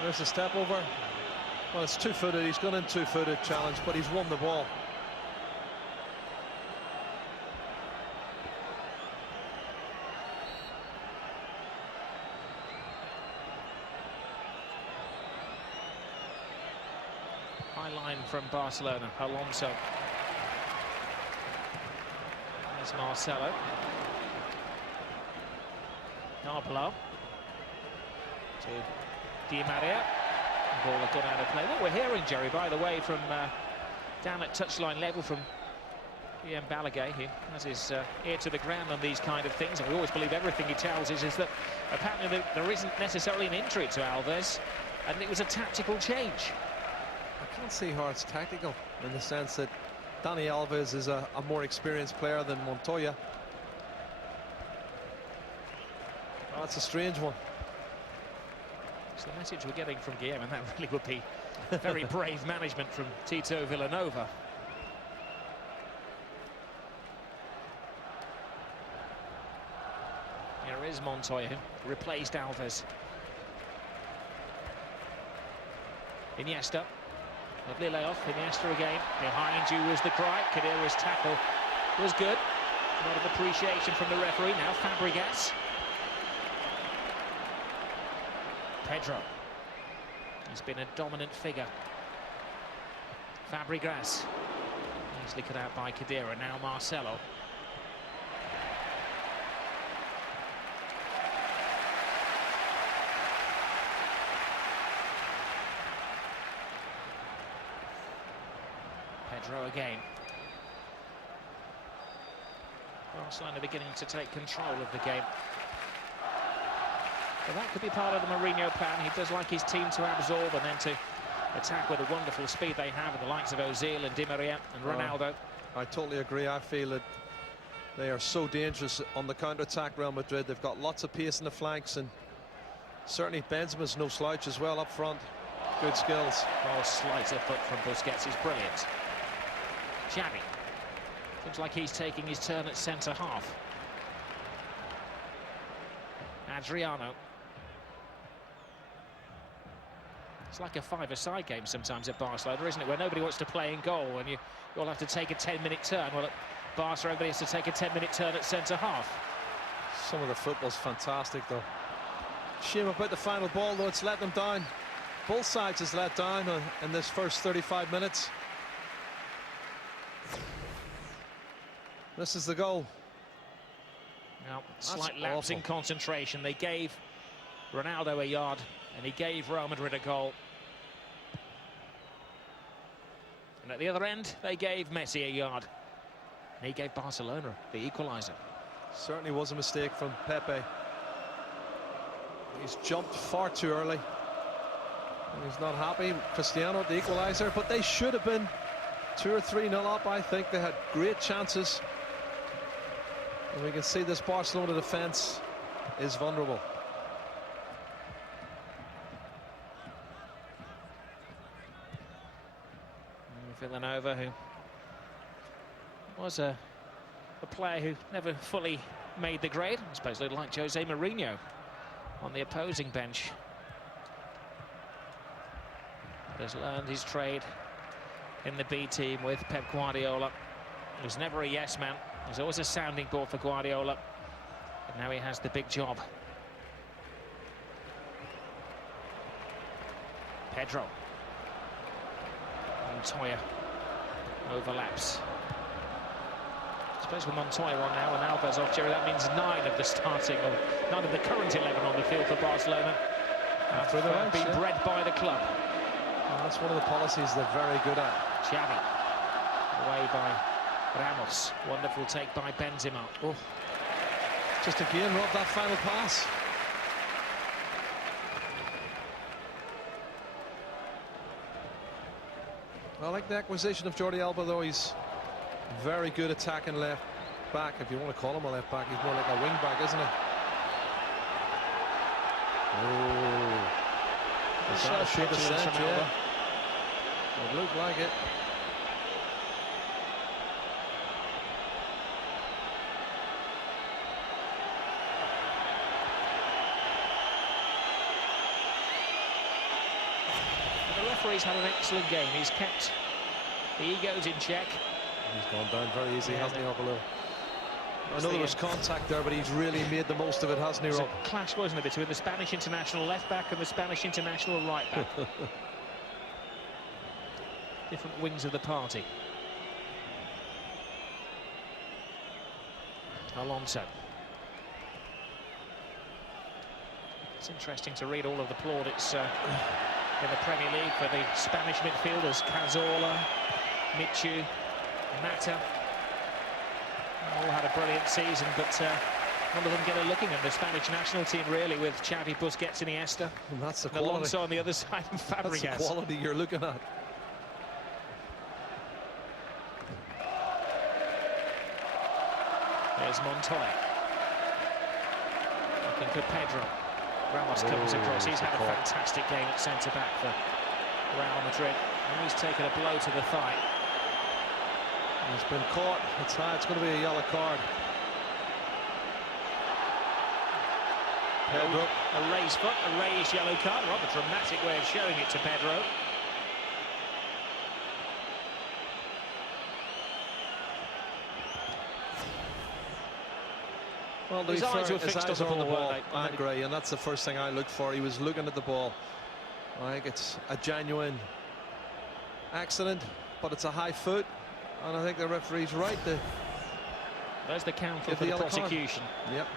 There's a step over. Well, it's 2-footed. He's gone in 2-footed challenge, but he's won the ball. High line from Barcelona. Alonso. There's Marcelo. Narbla to Di Maria. Ball had gone out of play. What we're hearing, Jerry, by the way, from down at touchline level from Ian Balaguer, he has his ear to the ground on these kind of things, and we always believe everything he tells us, is that apparently there isn't necessarily an injury to Alves, and it was a tactical change. I can't see how it's tactical, in the sense that Dani Alves is a more experienced player than Montoya. Oh, that's a strange one. It's the message we're getting from Guillem, and that really would be very brave management from Tito Villanova. Here is Montoya, replaced Alves. Iniesta. Lovely layoff. Iniesta again. Behind you was the cry. Khedira's tackle was good. A lot of appreciation from the referee. Now Fabregas. Pedro. He's been a dominant figure. Fabregas. Easily cut out by Khedira. Now Marcelo. Pedro again. Barcelona beginning to take control of the game. But that could be part of the Mourinho plan. He does like his team to absorb and then to attack with the wonderful speed they have, with the likes of Ozil and Di Maria and Ronaldo. I totally agree. I feel that They are so dangerous on the counter-attack, Real Madrid. They've got lots of pace in the flanks, and certainly Benzema's no slouch as well up front. Good skills. Oh, slice of foot from Busquets is brilliant. Xavi. Looks like he's taking his turn at centre-half. Adriano. It's like a five-a-side game sometimes at Barcelona, isn't it? Where nobody wants to play in goal and you all have to take a 10-minute turn. Well, at Barca, everybody has to take a 10-minute turn at centre-half. Some of the football's fantastic, though. Shame about the final ball, though. It's let them down. Both sides has let down in this first 35 minutes. This is the goal. Now, slight lapse in concentration. They gave Ronaldo a yard, and he gave Real Madrid a goal. And at the other end, they gave Messi a yard. And he gave Barcelona the equaliser. Certainly was a mistake from Pepe. He's jumped far too early. And he's not happy. Cristiano the equaliser, but they should have been 2 or 3-0 up. I think they had great chances. And we can see this Barcelona defence is vulnerable. Villanova, who was a player who never fully made the grade. I suppose they like Jose Mourinho on the opposing bench. Has learned his trade in the B team with Pep Guardiola. He was never a yes man. There's always a sounding board for Guardiola. And now he has the big job. Pedro. Montoya overlaps. I suppose with Montoya on now and Alves off, Jerry, that means 9 of the starting, or 9 of the current 11 on the field for Barcelona have been bred by the club. And that's one of the policies they're very good at. Xavi, away by Ramos. Wonderful take by Benzema. Oh, just again robbed that final pass. I like the acquisition of Jordi Alba, though. He's very good attacking left back, if you want to call him a left back. He's more like a wing back, isn't he? Oh, is that a short descent? Yeah. It looked like it. The referee's had an excellent game. He's kept the egos in check. He's gone down very easy, hasn't he, Below? I know there was contact there, but he's really made the most of it, hasn't he, Rob? It was a clash, wasn't it, between the Spanish international left back and the Spanish international right back. Different wings of the party. Alonso. It's interesting to read all of the plaudits in the Premier League for the Spanish midfielders. Cazorla, Michu, Mata. All had a brilliant season, but none of them get a looking at the Spanish national team, really, with Xavi, Busquets, Iniesta. And that's the and quality. Alonso on the other side, and Fabregas. That's the quality you're looking at. There's Montoya. Looking for Pedro. Ramos comes across. He's had a fantastic game at centre-back for Real Madrid. And he's taken a blow to the thigh. He's been caught. It's going to be a yellow card. Pedro. A raised foot, a raised yellow card. Rather dramatic way of showing it to Pedro. Well, his eyes were fixed on the ball. I agree, and that's the first thing I looked for. He was looking at the ball. I think it's a genuine accident, but it's a high foot, and I think the referee's right. There's the counter for the prosecution. Yep.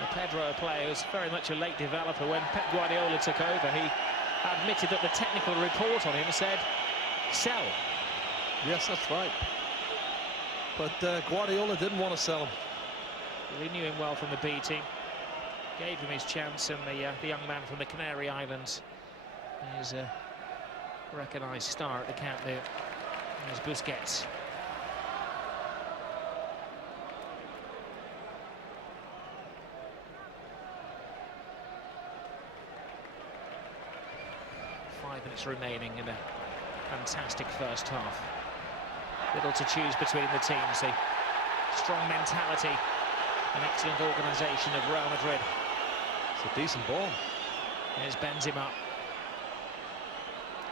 The Pedro player was very much a late developer. When Pep Guardiola took over, he admitted that the technical report on him said sell. Yes, that's right. But Guardiola didn't want to sell him. He knew him well from the B team. gave him his chance, and the young man from the Canary Islands is a recognised star at the Camp Nou. There's Busquets. Minutes remaining in a fantastic first half. Little to choose between the teams. The strong mentality and excellent organisation of Real Madrid. It's a decent ball. There's Benzema.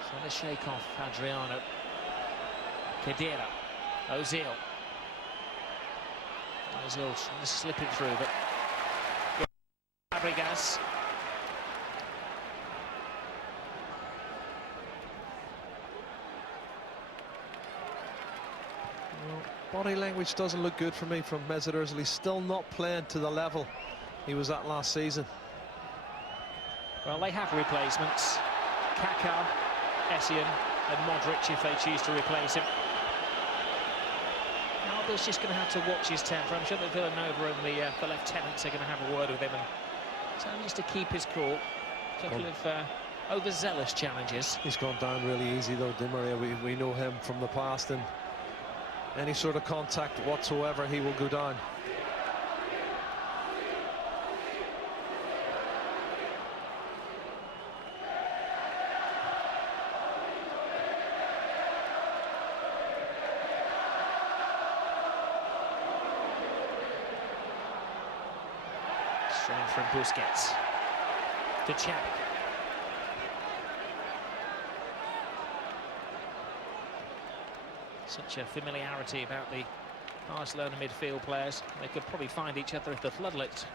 So the shake off Adriano. Khedira. Ozil. Ozil trying to slip it through, but Fabregas. Body language doesn't look good for me from Mesut Ozil. He's still not playing to the level he was at last season. Well, they have replacements. Kaká, Essien and Modric if they choose to replace him. Alba's just going to have to watch his temper. I'm sure that Villanova and the lieutenants are going to have a word with him, and so just to keep his cool. A couple of overzealous challenges. He's gone down really easy though, Di Maria. We know him from the past, and any sort of contact whatsoever, he will go down. Straight from Busquets to Xavi. Such a familiarity about the Barcelona midfield players. They could probably find each other if the floodlights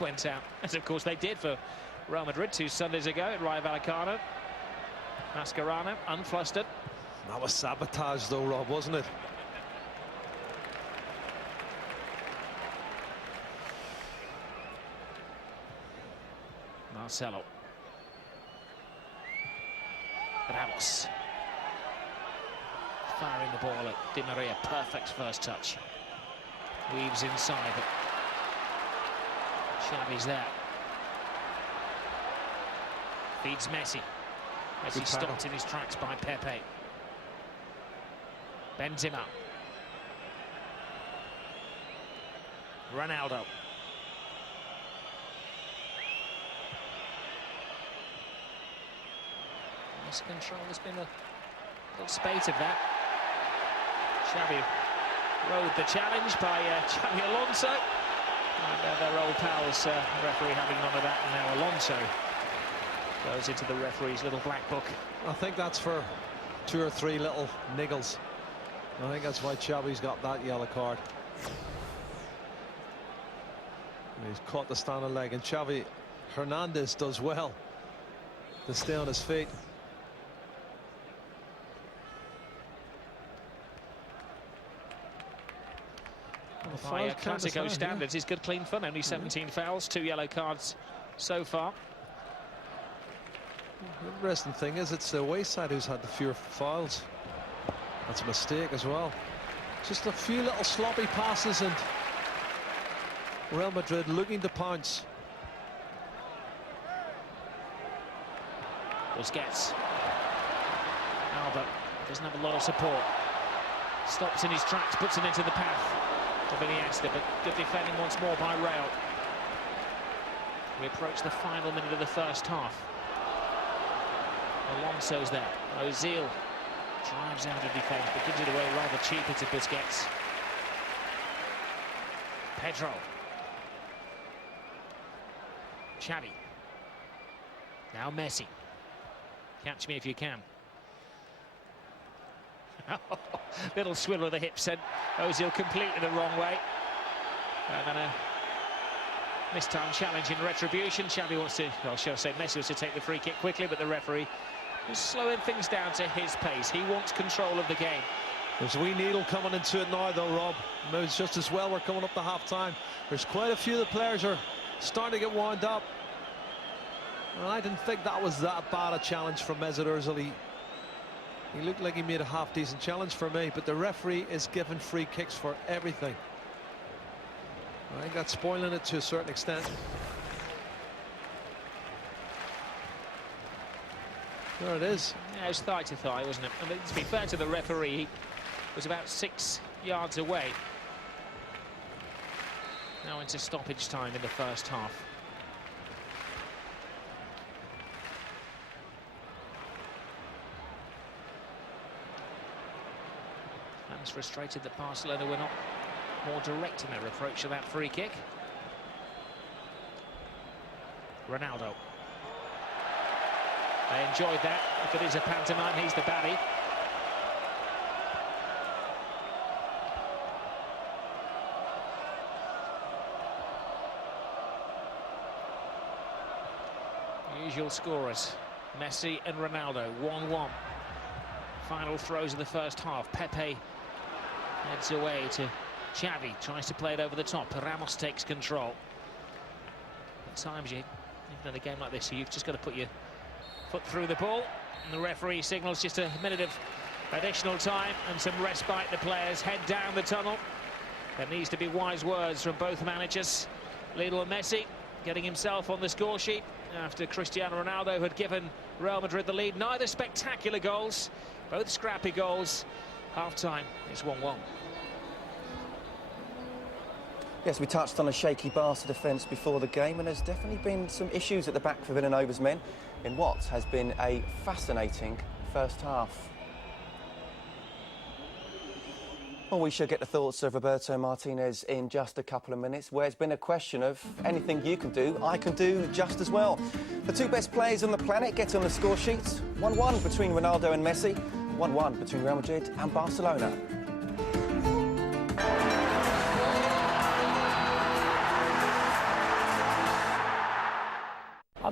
went out, as of course they did for Real Madrid 2 Sundays ago at Rayo Vallecano. Mascherano, unflustered. That was sabotage though, Rob, wasn't it? Marcelo. Ramos. Firing the ball at Di Maria. Perfect first touch. Weaves inside, but Xavi's there. Feeds Messi. Messi stopped in his tracks by Pepe. Benzema. Ronaldo. Nice control. There's been a little spate of that. Xavi rode the challenge by Xavi Alonso. And their old pals, referee having none of that, and now Alonso goes into the referee's little black book. I think that's for 2 or 3 little niggles. I think that's why Xavi's got that yellow card. And he's caught the standing leg, and Xavi Hernandez does well to stay on his feet. By Classico standards, he's good clean fun. Only 17 fouls, 2 yellow cards so far. The interesting thing is it's the away side who's had the fewer fouls. That's a mistake as well. Just a few little sloppy passes and Real Madrid looking to pounce. Busquets. Alba doesn't have a lot of support. Stops in his tracks, puts it into the path of Iniesta, but good defending once more by Real. We approach the final minute of the first half. Alonso's there. Ozil drives out of defence, but gives it away rather cheaply to Busquets. Pedro. Xavi. Now Messi. Catch me if you can. Little swivel of the hips, and Ozil completely the wrong way. And then a mistime challenge in retribution. Xavi wants to, well, shall I say, Messi wants to take the free kick quickly, but the referee is slowing things down to his pace. He wants control of the game. There's a wee needle coming into it now, though, Rob. Maybe it's just as well we're coming up to half-time. There's quite a few of the players are starting to get wound up. And I didn't think that was that bad a challenge from Mesut Ozil. He looked like he made a half-decent challenge for me, but the referee is giving free kicks for everything. I think that's spoiling it to a certain extent. There it is. Yeah, it was thigh to thigh, wasn't it? I mean, to be fair to the referee, he was about 6 yards away. Now into stoppage time in the first half. Fans frustrated that Barcelona were not more direct in their approach to that free kick. Ronaldo. They enjoyed that. If it is a pantomime, he's the baddie. Usual scorers, Messi and Ronaldo, 1-1. Final throws of the first half. Pepe heads away to Xavi, tries to play it over the top. Ramos takes control. At times, even in a game like this, you've just got to put your foot through the ball. And the referee signals just a minute of additional time and some respite. The players head down the tunnel. There needs to be wise words from both managers. Lionel Messi getting himself on the score sheet after Cristiano Ronaldo had given Real Madrid the lead. Neither spectacular goals, both scrappy goals. Half-time is 1-1. Yes, we touched on a shaky Barca defence before the game, and there's definitely been some issues at the back for Villanova's men in what has been a fascinating first half. Well, we should get the thoughts of Roberto Martinez in just a couple of minutes, where it's been a question of anything you can do, I can do just as well. The two best players on the planet get on the score sheets. 1-1 between Ronaldo and Messi, 1-1 between Real Madrid and Barcelona.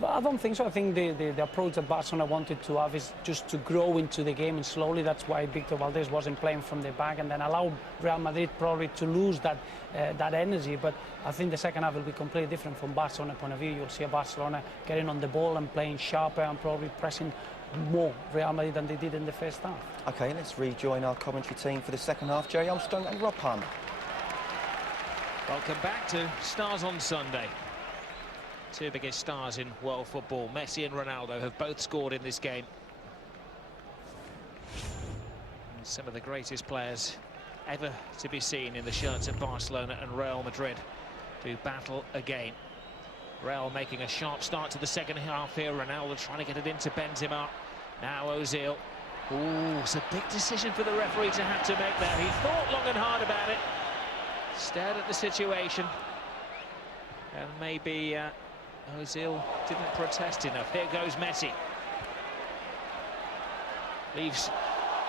I don't think so. I think the approach that Barcelona wanted to have is just to grow into the game and slowly. That's why Victor Valdés wasn't playing from the back and then allow Real Madrid probably to lose that energy. But I think the second half will be completely different from Barcelona point of view. You'll see a Barcelona getting on the ball and playing sharper and probably pressing more Real Madrid than they did in the first half. OK, let's rejoin our commentary team for the second half. Jerry Armstrong and Rob Palmer. Welcome back to Stars on Sunday. Two biggest stars in world football, Messi and Ronaldo, have both scored in this game. And some of the greatest players ever to be seen in the shirts of Barcelona and Real Madrid do battle again. Real making a sharp start to the second half here. Ronaldo trying to get it into Benzema. Now Ozil. Ooh, it's a big decision for the referee to have to make there. He thought long and hard about it. Stared at the situation. And maybe Ozil didn't protest enough. Here goes Messi. Leaves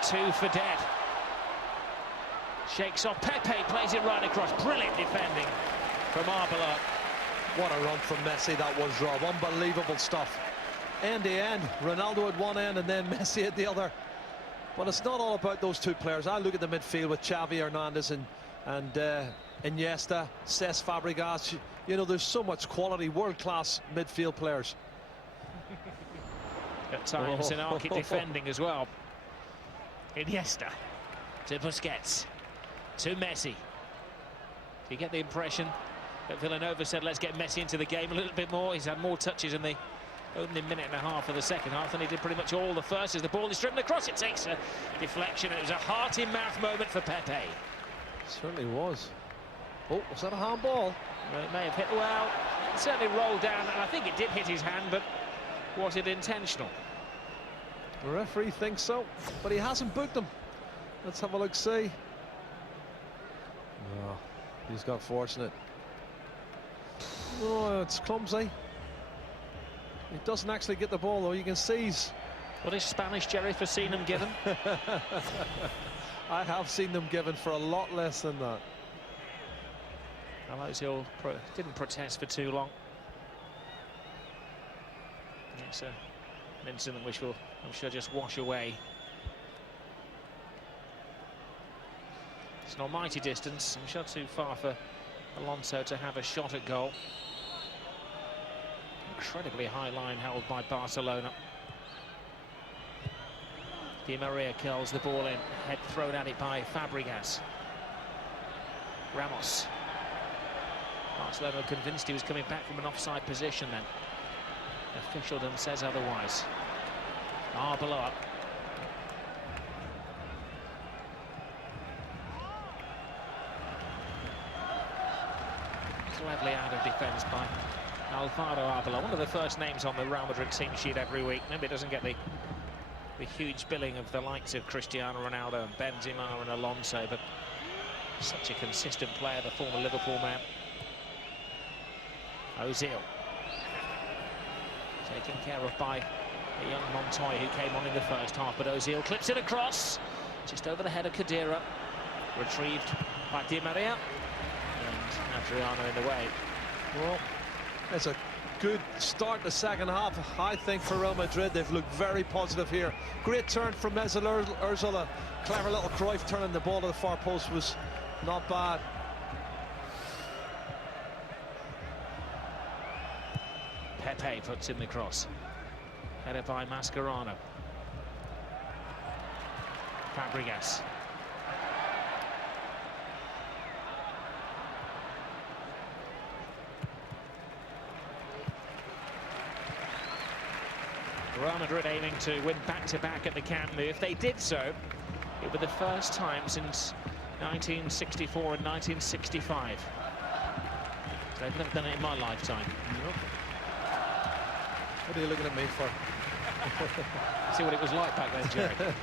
two for dead. Shakes off. Pepe plays it right across. Brilliant defending from Arbeloa. What a run from Messi that was, Rob. Unbelievable stuff. End to end. Ronaldo at one end and then Messi at the other. But it's not all about those two players. I look at the midfield with Xavi Hernandez and Iniesta, Cesc Fabregas. You know, there's so much quality, world-class midfield players. At times, anarchic defending as well. Iniesta to Busquets to Messi. You get the impression that Villanova said, let's get Messi into the game a little bit more. He's had more touches in the opening minute and a half of the second half than he did pretty much all the first. As the ball is driven across, it takes a deflection. It was a heart-in-mouth moment for Pepe. It certainly was. Oh, was that a handball? Well, it may have hit, well, it certainly rolled down, and I think it did hit his hand, but was it intentional? The referee thinks so, but he hasn't booked him. Let's have a look, see. No, he's got fortunate. Oh, it's clumsy. He doesn't actually get the ball, though. You can see he's... What is Spanish, Jerry, for seeing them given? I have seen them given for a lot less than that. Ozil didn't protest for too long. It's an incident which will, I'm sure, just wash away. It's an almighty distance. I'm sure too far for Alonso to have a shot at goal. Incredibly high line held by Barcelona. Di Maria curls the ball in, head thrown at it by Fabregas. Ramos. Barcelona were convinced he was coming back from an offside position then. Officialdom says otherwise. Arbeloa. Cleverly out of defence by Alvaro Arbeloa, one of the first names on the Real Madrid team sheet every week. Maybe it doesn't get the huge billing of the likes of Cristiano Ronaldo and Benzema and Alonso, but such a consistent player, the former Liverpool man. Ozil. Taken care of by a young Montoya who came on in the first half, but Ozil clips it across, just over the head of Khedira. Retrieved by Di Maria. And Adriano in the way. Well, it's a good start to the second half, I think, for Real Madrid. They've looked very positive here. Great turn from Mesut Ozil. A clever little Cruyff turning the ball to the far post was not bad. Pepe puts in the cross. Headed by Mascherano. Fabregas. Real Madrid aiming to win back-to-back at the Camp Nou. If they did so, it would be the first time since 1964 and 1965. So they've never done it in my lifetime. Nope. What are you looking at me for? See what it was like back then, Jerry.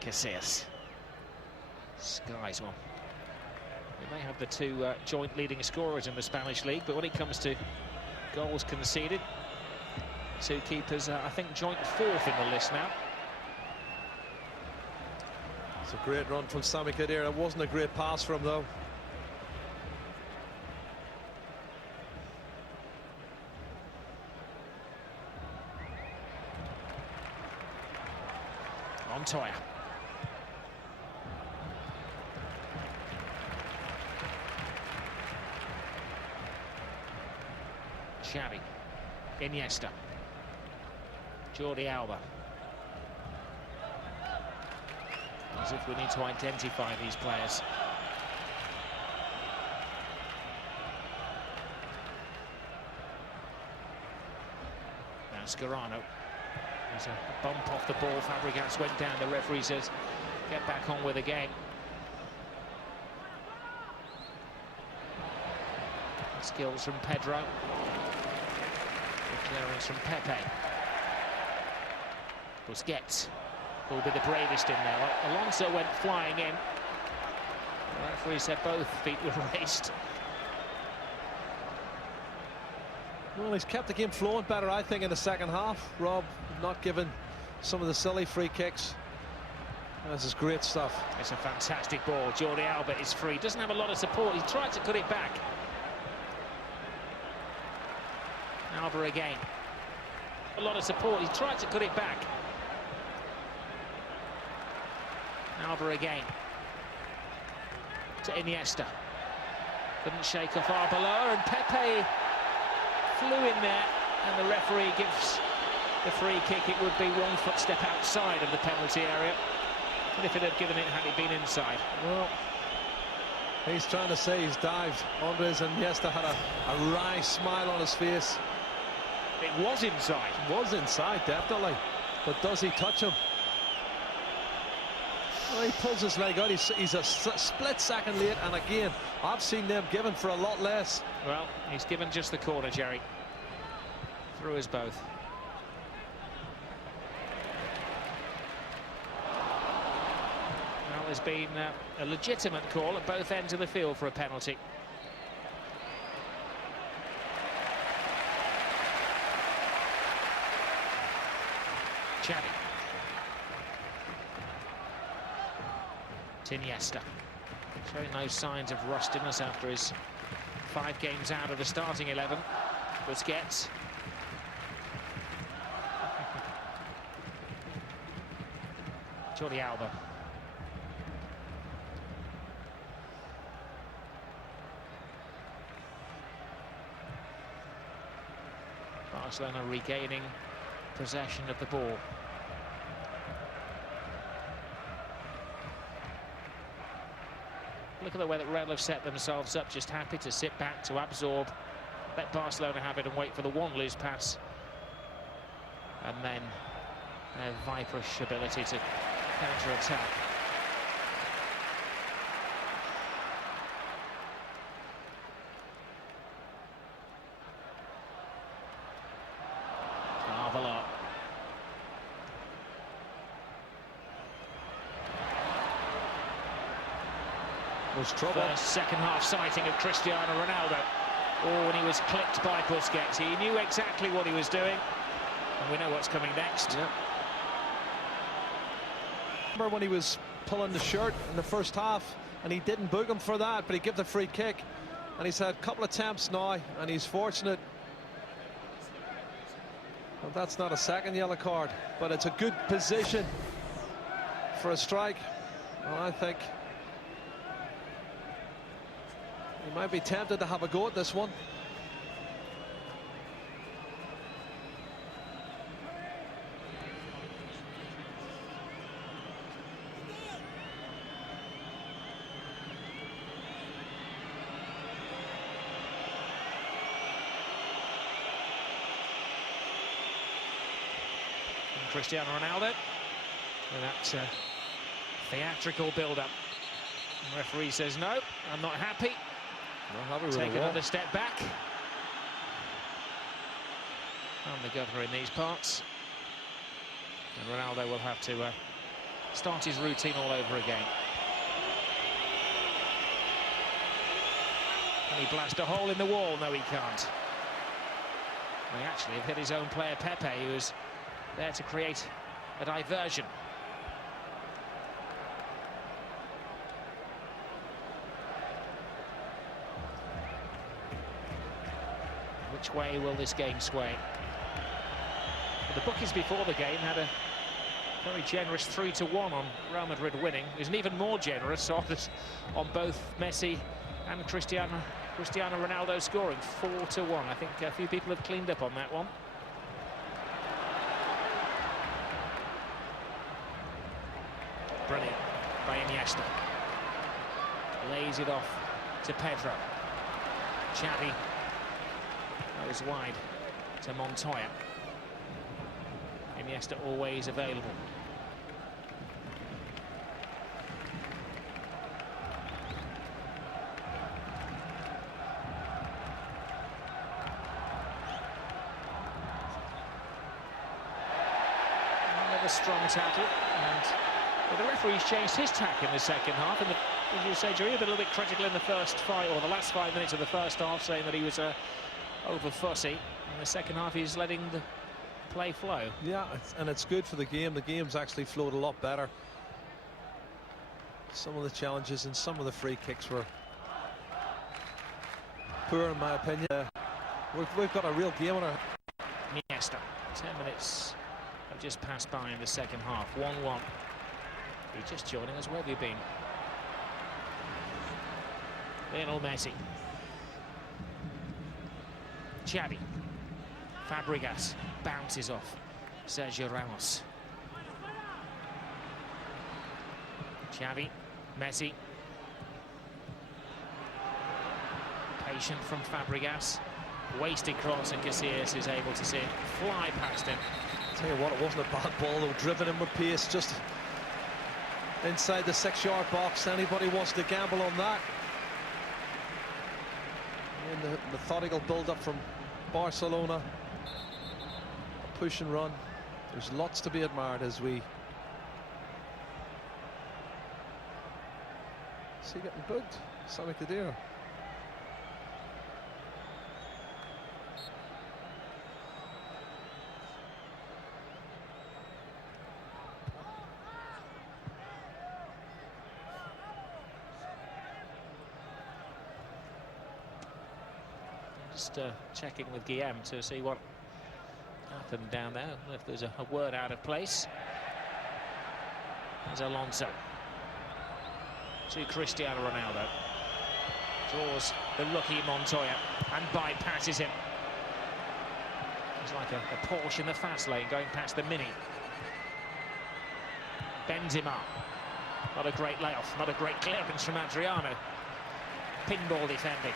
Casillas. Skies one. We may have the two joint leading scorers in the Spanish league, but when it comes to goals conceded, two keepers, I think, joint fourth in the list now. It's a great run from Sami Khedira. It wasn't a great pass from him, though. Montoya. Xavi. Iniesta. Jordi Alba. As if we need to identify these players. Mascherano. There's a bump off the ball. Fabregas went down. The referee says, get back on with the game. Skills from Pedro. Good clearance from Pepe. Busquets will be the bravest in there. Alonso went flying in. The referee said both feet were raised. Well, he's kept the game flowing better, I think, in the second half. Rob, not given some of the silly free kicks. This is great stuff. It's a fantastic ball. Jordi Alba is free. Doesn't have a lot of support. He tried to cut it back. Alba again. A lot of support. He tried to cut it back. Alba again. To Iniesta. Couldn't shake off Arbeloa, and Pepe flew in there, and the referee gives the free kick. It would be 1 footstep outside of the penalty area. But if it had given it, had it been inside? Well, he's trying to say he's dived. Andres Iniesta had a wry smile on his face. It was inside. It was inside, definitely. But does he touch him? Well, he pulls his leg out. He's a split second late, and again, I've seen them given for a lot less. Well, he's given just the corner, Jerry. Through us both. Well, there's been a legitimate call at both ends of the field for a penalty. Xavi. Iniesta. Showing no signs of rustiness after his 5 games out of the starting 11. Busquets. Jordi Alba. Barcelona regaining possession of the ball. Look at the way that Real have set themselves up, just happy to sit back, to absorb, let Barcelona have it and wait for the one loose pass. And then their viperish ability to counter-attack. Marvelot. Was trouble. First second-half sighting of Cristiano Ronaldo. Oh, and he was clipped by Busquets. He knew exactly what he was doing, and we know what's coming next. Yeah. Remember when he was pulling the shirt in the first half, and he didn't book him for that, but he gave the free kick, and he's had a couple of attempts now, and he's fortunate. Well, that's not a second yellow card, but it's a good position for a strike. Well, I think he might be tempted to have a go at this one. Cristiano Ronaldo with that theatrical build-up. The referee says no, I'm not happy. Take another step back. I'm the governor in these parts. And Ronaldo will have to start his routine all over again. Can he blast a hole in the wall? No, he can't. He actually hit his own player, Pepe, who was there to create a diversion. Which way will this game sway? Well, the bookies before the game had a very generous 3-1 on Real Madrid winning. It was an even more generous on both Messi and Cristiano Ronaldo scoring 4-1. I think a few people have cleaned up on that one. Brilliant by Iniesta. Lays it off to Pedro. Xavi goes wide to Montoya. Iniesta always available. Another strong tackle, and well, the referee's changed his tack in the second half. And as you say, Jerry, a little bit critical in the first the last 5 minutes of the first half, saying that he was over fussy. In the second half, he's letting the play flow. Yeah, and it's good for the game. The game's actually flowed a lot better. Some of the challenges and some of the free kicks were poor, in my opinion. We've got a real game on our... Iniesta. 10 minutes have just passed by in the second half. 1-1. You're just joining us. Where have you been? Lionel Messi. Xavi. Fabregas bounces off Sergio Ramos. Xavi, Messi. Patient from Fabregas. Wasted cross, and Casillas is able to see it fly past him. Tell you what, it wasn't a bad ball though, driven in with pace, just inside the 6-yard box. Anybody wants to gamble on that? And the methodical build-up from Barcelona, a push and run. There's lots to be admired as we see getting booked. Sammy Khedira. Just checking with Guillem to see what happened down there, if there's a word out of place. There's Alonso to Cristiano Ronaldo. Draws the rookie Montoya and bypasses him. It's like a Porsche in the fast lane going past the Mini. Benzema. Not a great layoff, not a great clearance from Adriano. Pinball defending.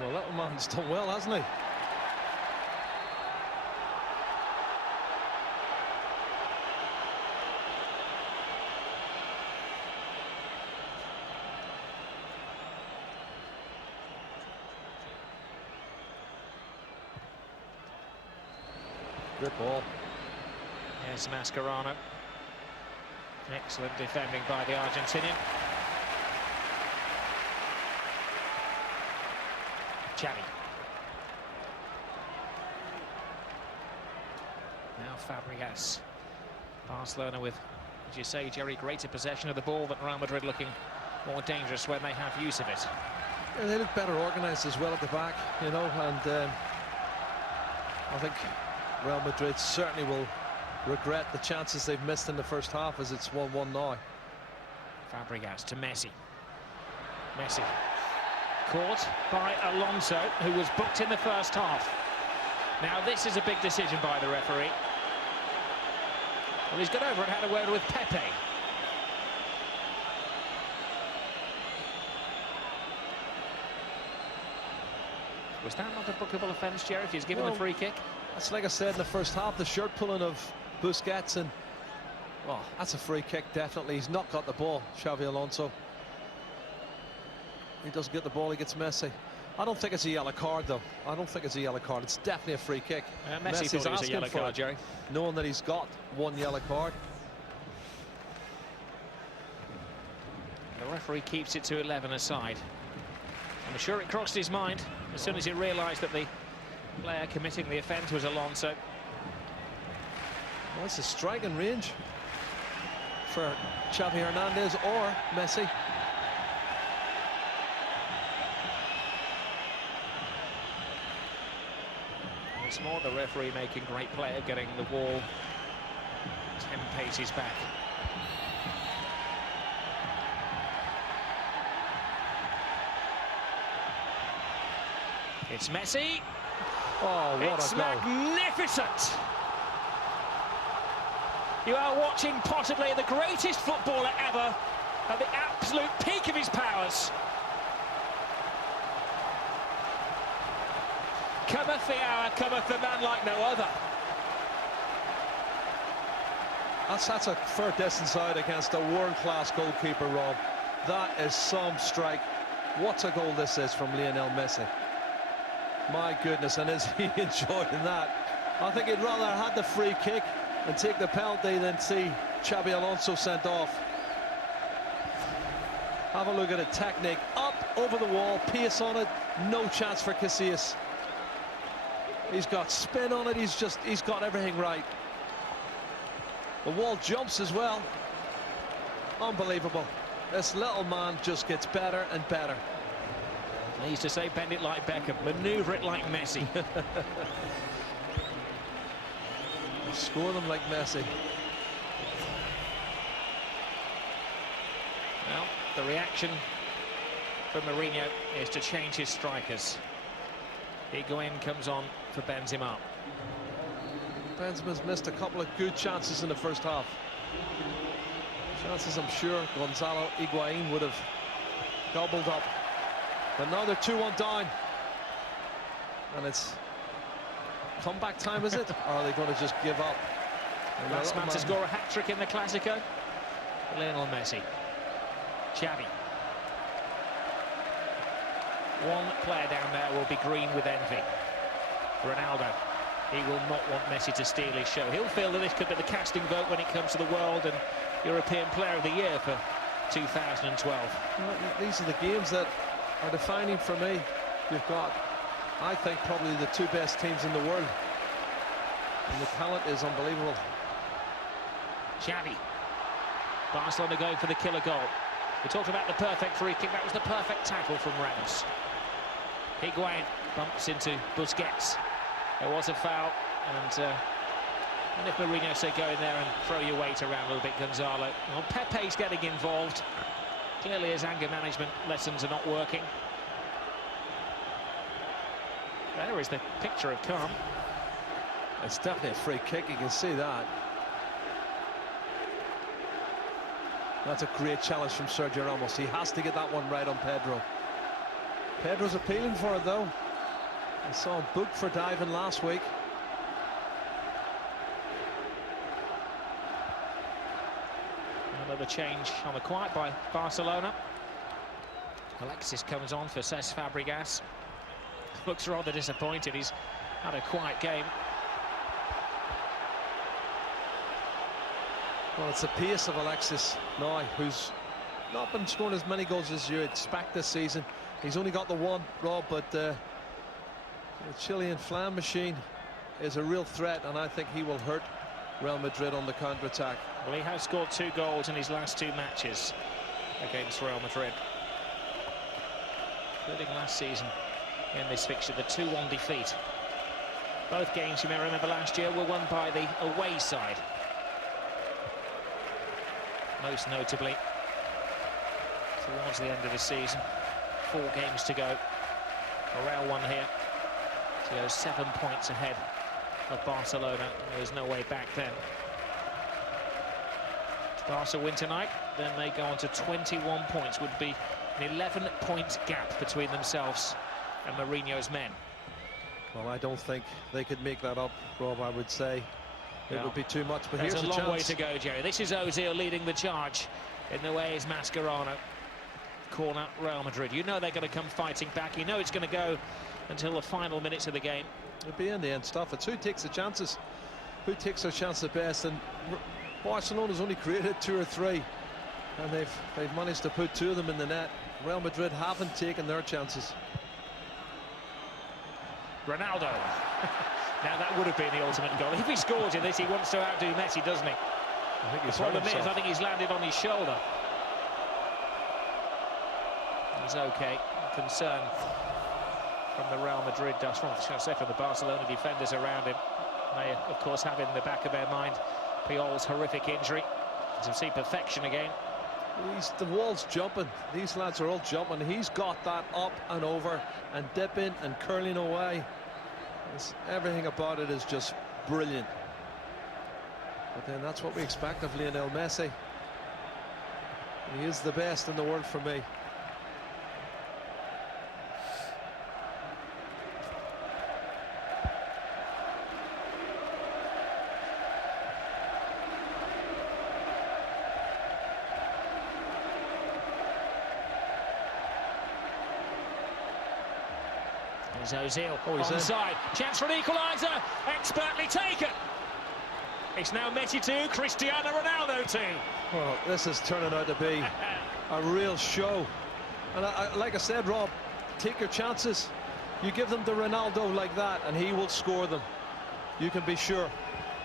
Well, that man's done well, hasn't he? Good ball. Here's Mascherano. Excellent defending by the Argentinian. Xavi. Now Fabregas. Barcelona with, as you say, Jerry, greater possession of the ball, but Real Madrid looking more dangerous when they have use of it. Yeah, they look better organised as well at the back, you know, and I think Real Madrid certainly will regret the chances they've missed in the first half, as it's 1-1 now. Fabregas to Messi. Messi caught by Alonso, who was booked in the first half. Now this is a big decision by the referee. Well, he's got over and had a word with Pepe. Was that not a bookable offence, Jerry, if he's given the free kick? That's like I said in the first half, the shirt pulling of Busquets, and well, that's a free kick, definitely. He's not got the ball, Xavi Alonso. He doesn't get the ball, he gets Messi. I don't think it's a yellow card, though. I don't think it's a yellow card. It's definitely a free kick. Messi thought it was a yellow card, Jerry. Knowing that he's got one yellow card. The referee keeps it to 11 aside. I'm sure it crossed his mind as soon as he realised that the player committing the offence was Alonso. Well, it's a striking range for Xavi Hernandez or Messi. Once more, the referee making great play of getting the wall 10 paces back. It's Messi. Oh, what it's a goal. Magnificent. You are watching possibly the greatest footballer ever at the absolute peak of his powers. Cometh the hour, cometh the man like no other. That's a fair distance out against a world-class goalkeeper, Rob. That is some strike. What a goal this is from Lionel Messi. My goodness, and is he enjoying that? I think he'd rather have had the free kick and take the penalty than see Xabi Alonso sent off. Have a look at it. Technique up over the wall, pace on it, no chance for Casillas. He's got spin on it, he's got everything right. The wall jumps as well. Unbelievable. This little man just gets better and better. Pleased to say, bend it like Beckham, manoeuvre it like Messi. Score them like Messi. Well, the reaction from Mourinho is to change his strikers. Higuain comes on for Benzema. Benzema's missed a couple of good chances in the first half. Chances I'm sure Gonzalo Higuain would have gobbled up. But now they're 2-1 down. And it's comeback time, is it? Or are they going to just give up? Last man to score a hat-trick in the Clásico, Lionel Messi. Xavi. One player down there will be green with envy. Ronaldo. He will not want Messi to steal his show. He'll feel that this could be the casting vote when it comes to the World and European Player of the Year for 2012. Well, these are the games that are defining for me. You've got, I think, probably the two best teams in the world. And the talent is unbelievable. Xavi. Barcelona going for the killer goal. We talked about the perfect free kick. That was the perfect tackle from Ramos. Higuain bumps into Busquets. There was a foul, and if Mourinho said go in there and throw your weight around a little bit, Gonzalo. Well, Pepe's getting involved. Clearly his anger management lessons are not working. There is the picture of calm. It's definitely a free kick, you can see that. That's a great challenge from Sergio Ramos. He has to get that one right on Pedro. Pedro's appealing for it, though. I saw him booked for diving last week. Another change on the quiet by Barcelona. Alexis comes on for Cesc Fabregas. Looks rather disappointed. He's had a quiet game. Well, it's the pace of Alexis now, who's not been scoring as many goals as you expect this season. He's only got the one, Rob, but the Chilean flying machine is a real threat, and I think he will hurt Real Madrid on the counter-attack. Well, he has scored 2 goals in his last 2 matches against Real Madrid, including last season in this fixture, the 2-1 defeat. Both games, you may remember, last year were won by the away side. Most notably towards the end of the season. 4 games to go. Real won here to go 7 points ahead of Barcelona. There was no way back then. If Barca win tonight, then they go on to 21 points. Would be an 11-point gap between themselves and Mourinho's men. Well, I don't think they could make that up, Rob. I would say it would be too much, but there's here's a long chance. way to go, Jerry. This is Ozil leading the charge. In the way is Mascherano. Corner, Real Madrid. You know they're going to come fighting back. You know it's going to go until the final minutes of the game. It'll be in the end stuff. It's who takes the chances, who takes their chance the best. And Barcelona's only created 2 or 3, and they've managed to put 2 of them in the net. Real Madrid haven't taken their chances. Ronaldo. Now that would have been the ultimate goal. If he scores in this, he wants to outdo Messi, doesn't he? I think he's The problem is, I think he's landed on his shoulder. He's okay. Concern from the Real Madrid, from the Barcelona defenders around him. They, of course, have in the back of their mind Puyol's horrific injury. To see perfection again. The wall's jumping. These lads are all jumping. He's got that up and over and dipping and curling away. Everything about it is just brilliant. But then that's what we expect of Lionel Messi. He is the best in the world for me. There's Ozil onside. Chance for an equaliser. Expertly taken. It's now Messi 2, Cristiano Ronaldo 2. Well, this is turning out to be a real show. And like I said, Rob, take your chances. You give them to Ronaldo like that, and he will score them. You can be sure.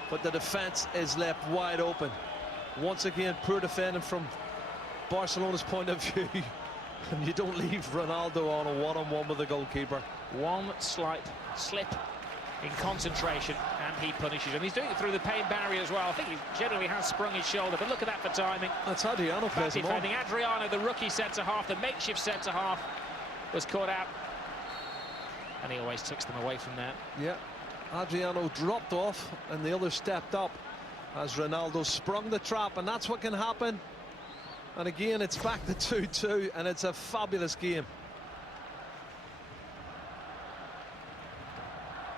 But the defence is left wide open. Once again, poor defending from Barcelona's point of view. And you don't leave Ronaldo on a one-on-one with the goalkeeper. One slight slip in concentration, and he punishes him. He's doing it through the pain barrier as well. I think he generally has sprung his shoulder, but look at that for timing. That's Adriano plays him on. Adriano, the rookie centre-half, the makeshift centre-half, was caught out. And he always tucks them away from there. Yeah, Adriano dropped off, and the other stepped up as Ronaldo sprung the trap, and that's what can happen. And again, it's back to 2-2, and it's a fabulous game.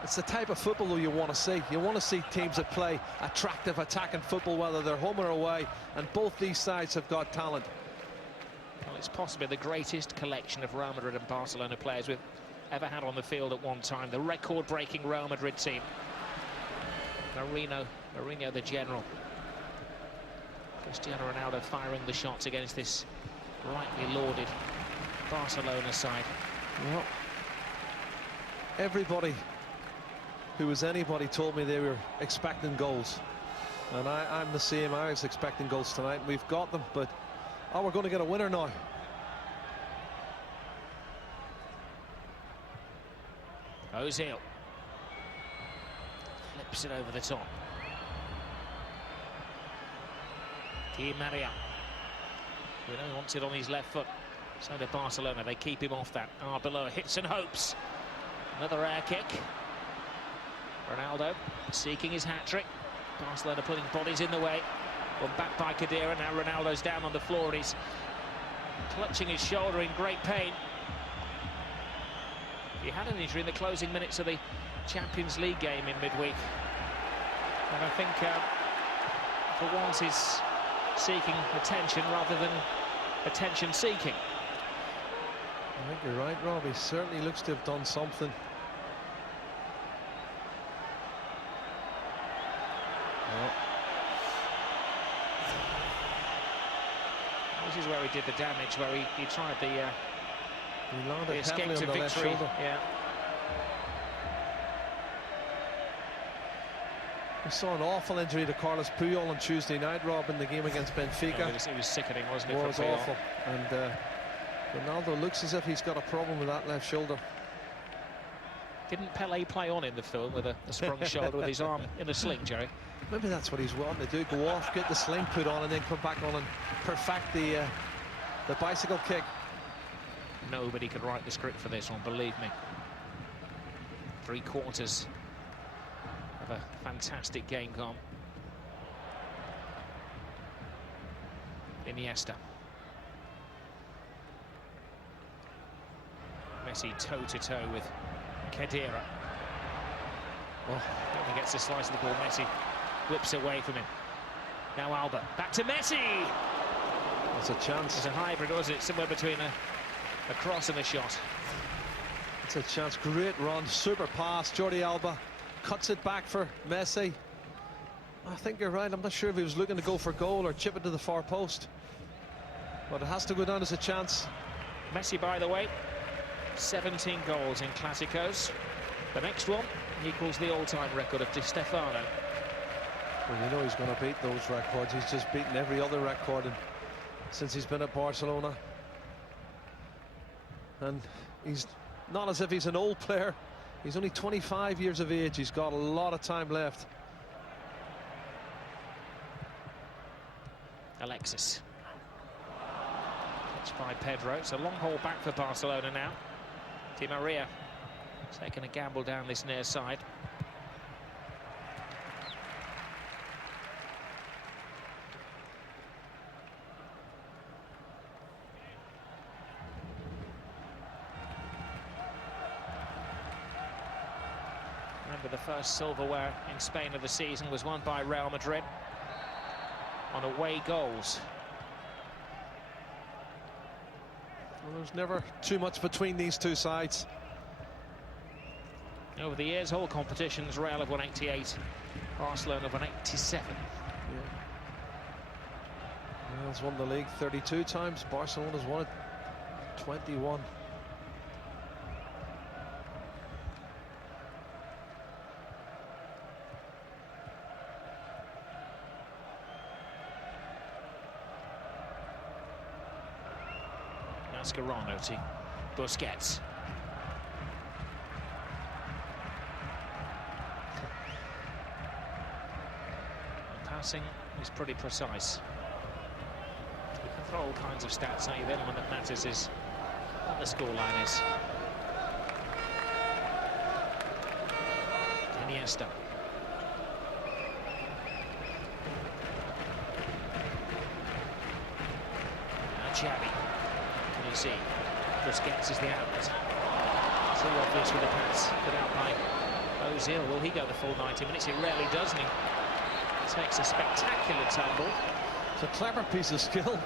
It's the type of football you want to see. You want to see teams that play attractive, attacking football, whether they're home or away, and both these sides have got talent. Well, it's possibly the greatest collection of Real Madrid and Barcelona players we've ever had on the field at one time. The record-breaking Real Madrid team. Mourinho the general. Cristiano Ronaldo firing the shots against this rightly lauded Barcelona side. Well, everybody who was anybody told me they were expecting goals, and I'm the same. I was expecting goals tonight. We've got them, but we're going to get a winner now. Ozil flips it over the top. Di Maria. We know he wants it on his left foot. So to Barcelona, they keep him off that. Below hits and hopes. Another air kick. Ronaldo seeking his hat-trick. Barcelona putting bodies in the way. Well, back by Khedira. Now Ronaldo's down on the floor and he's clutching his shoulder in great pain. He had an injury in the closing minutes of the Champions League game in midweek. And I think for once he's seeking attention rather than attention seeking. I think you're right, Rob. He certainly looks to have done something. This is where he did the damage, where he tried the He landed escape heavily to on the left victory. shoulder. Yeah. We saw an awful injury to Carlos Puyol on Tuesday night, Rob, in the game against Benfica. Yeah, it was sickening, wasn't it? It was for Puyol? awful. And Ronaldo looks as if he's got a problem with that left shoulder. Didn't Pele play on in the film with a sprung shoulder with his arm in a sling, Jerry? Maybe that's what he's wanting to do, go off, get the sling put on, and then come back on and perfect the bicycle kick. Nobody could write the script for this one, believe me. 3/4 of a fantastic game gone. Iniesta. Messi toe-to-toe with Khedira. Oh, he gets a slice of the ball. Messi whips away from him. Now Alba. Back to Messi! That's a chance. It's a hybrid, wasn't it? Somewhere between a cross and a shot. It's a chance. Great run. Super pass. Jordi Alba cuts it back for Messi. I think you're right. I'm not sure if he was looking to go for goal or chip it to the far post. But it has to go down as a chance. Messi, by the way, 17 goals in Clásicos. The next one equals the all-time record of Di Stefano. Well, you know he's going to beat those records. He's just beaten every other record since he's been at Barcelona. And he's not as if he's an old player. He's only 25 years of age. He's got a lot of time left. Alexis. Catch by Pedro. It's a long haul back for Barcelona now. Di Maria taking a gamble down this near side. Remember, the first silverware in Spain of the season was won by Real Madrid on away goals. Well, there's never too much between these two sides. Over the years, all competitions, Real have won 88, Barcelona have won 87. Yeah. Real's won the league 32 times. Barcelona's won it 21. Mascherano to Busquets. The passing is pretty precise. You can throw all kinds of stats at you, the only one that matters is what the scoreline is. Iniesta. Now Xavi. Can you see? Busquets is the outlet. So obvious with the pass put out by Ozil. Will he go the full 90 minutes? He rarely does, and he takes a spectacular tumble. It's a clever piece of skill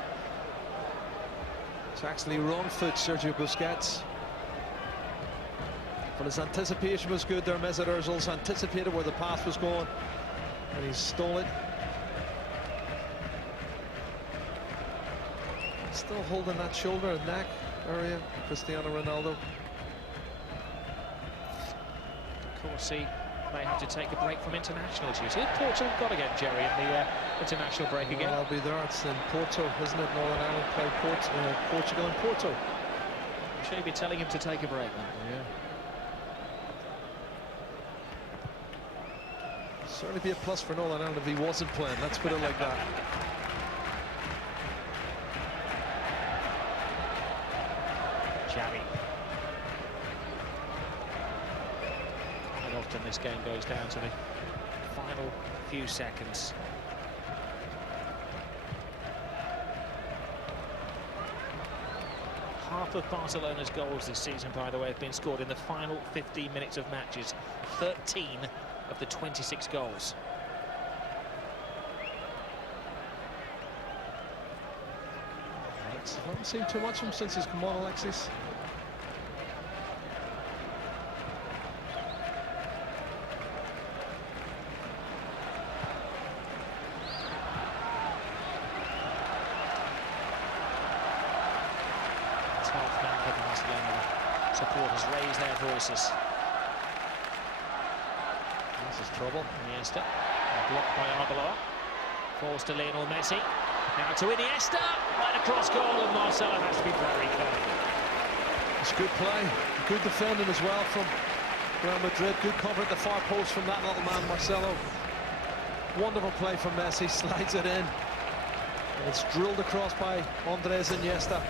to actually wrong foot Sergio Busquets. But his anticipation was good there. Mesut Ozil's anticipated where the pass was going, and he stole it. Still holding that shoulder and neck area, Cristiano Ronaldo. Of course, he may have to take a break from international duty. Portugal got again, Jerry, in the international break again. Well, I'll be there. It's in Porto, isn't it? Northern Ireland play Portugal and Porto. I'm sure you'll be telling him to take a break then. Yeah. Certainly be a plus for Northern Ireland if he wasn't playing. Let's put it like that. Xavi. Quite often this game goes down to the final few seconds. Half of Barcelona's goals this season, by the way, have been scored in the final 15 minutes of matches. 13 of the 26 goals. I haven't seen too much of him since he's come on, Alexis. Supporters raise their voices. This is trouble. Iniesta, blocked by Arbeloa. Falls to Lionel Messi. Now to Iniesta, right across goal, and Marcelo has to be very careful. It's good play, good defending as well from Real Madrid. Good cover at the far post from that little man, Marcelo. Wonderful play from Messi, slides it in. And it's drilled across by Andres Iniesta.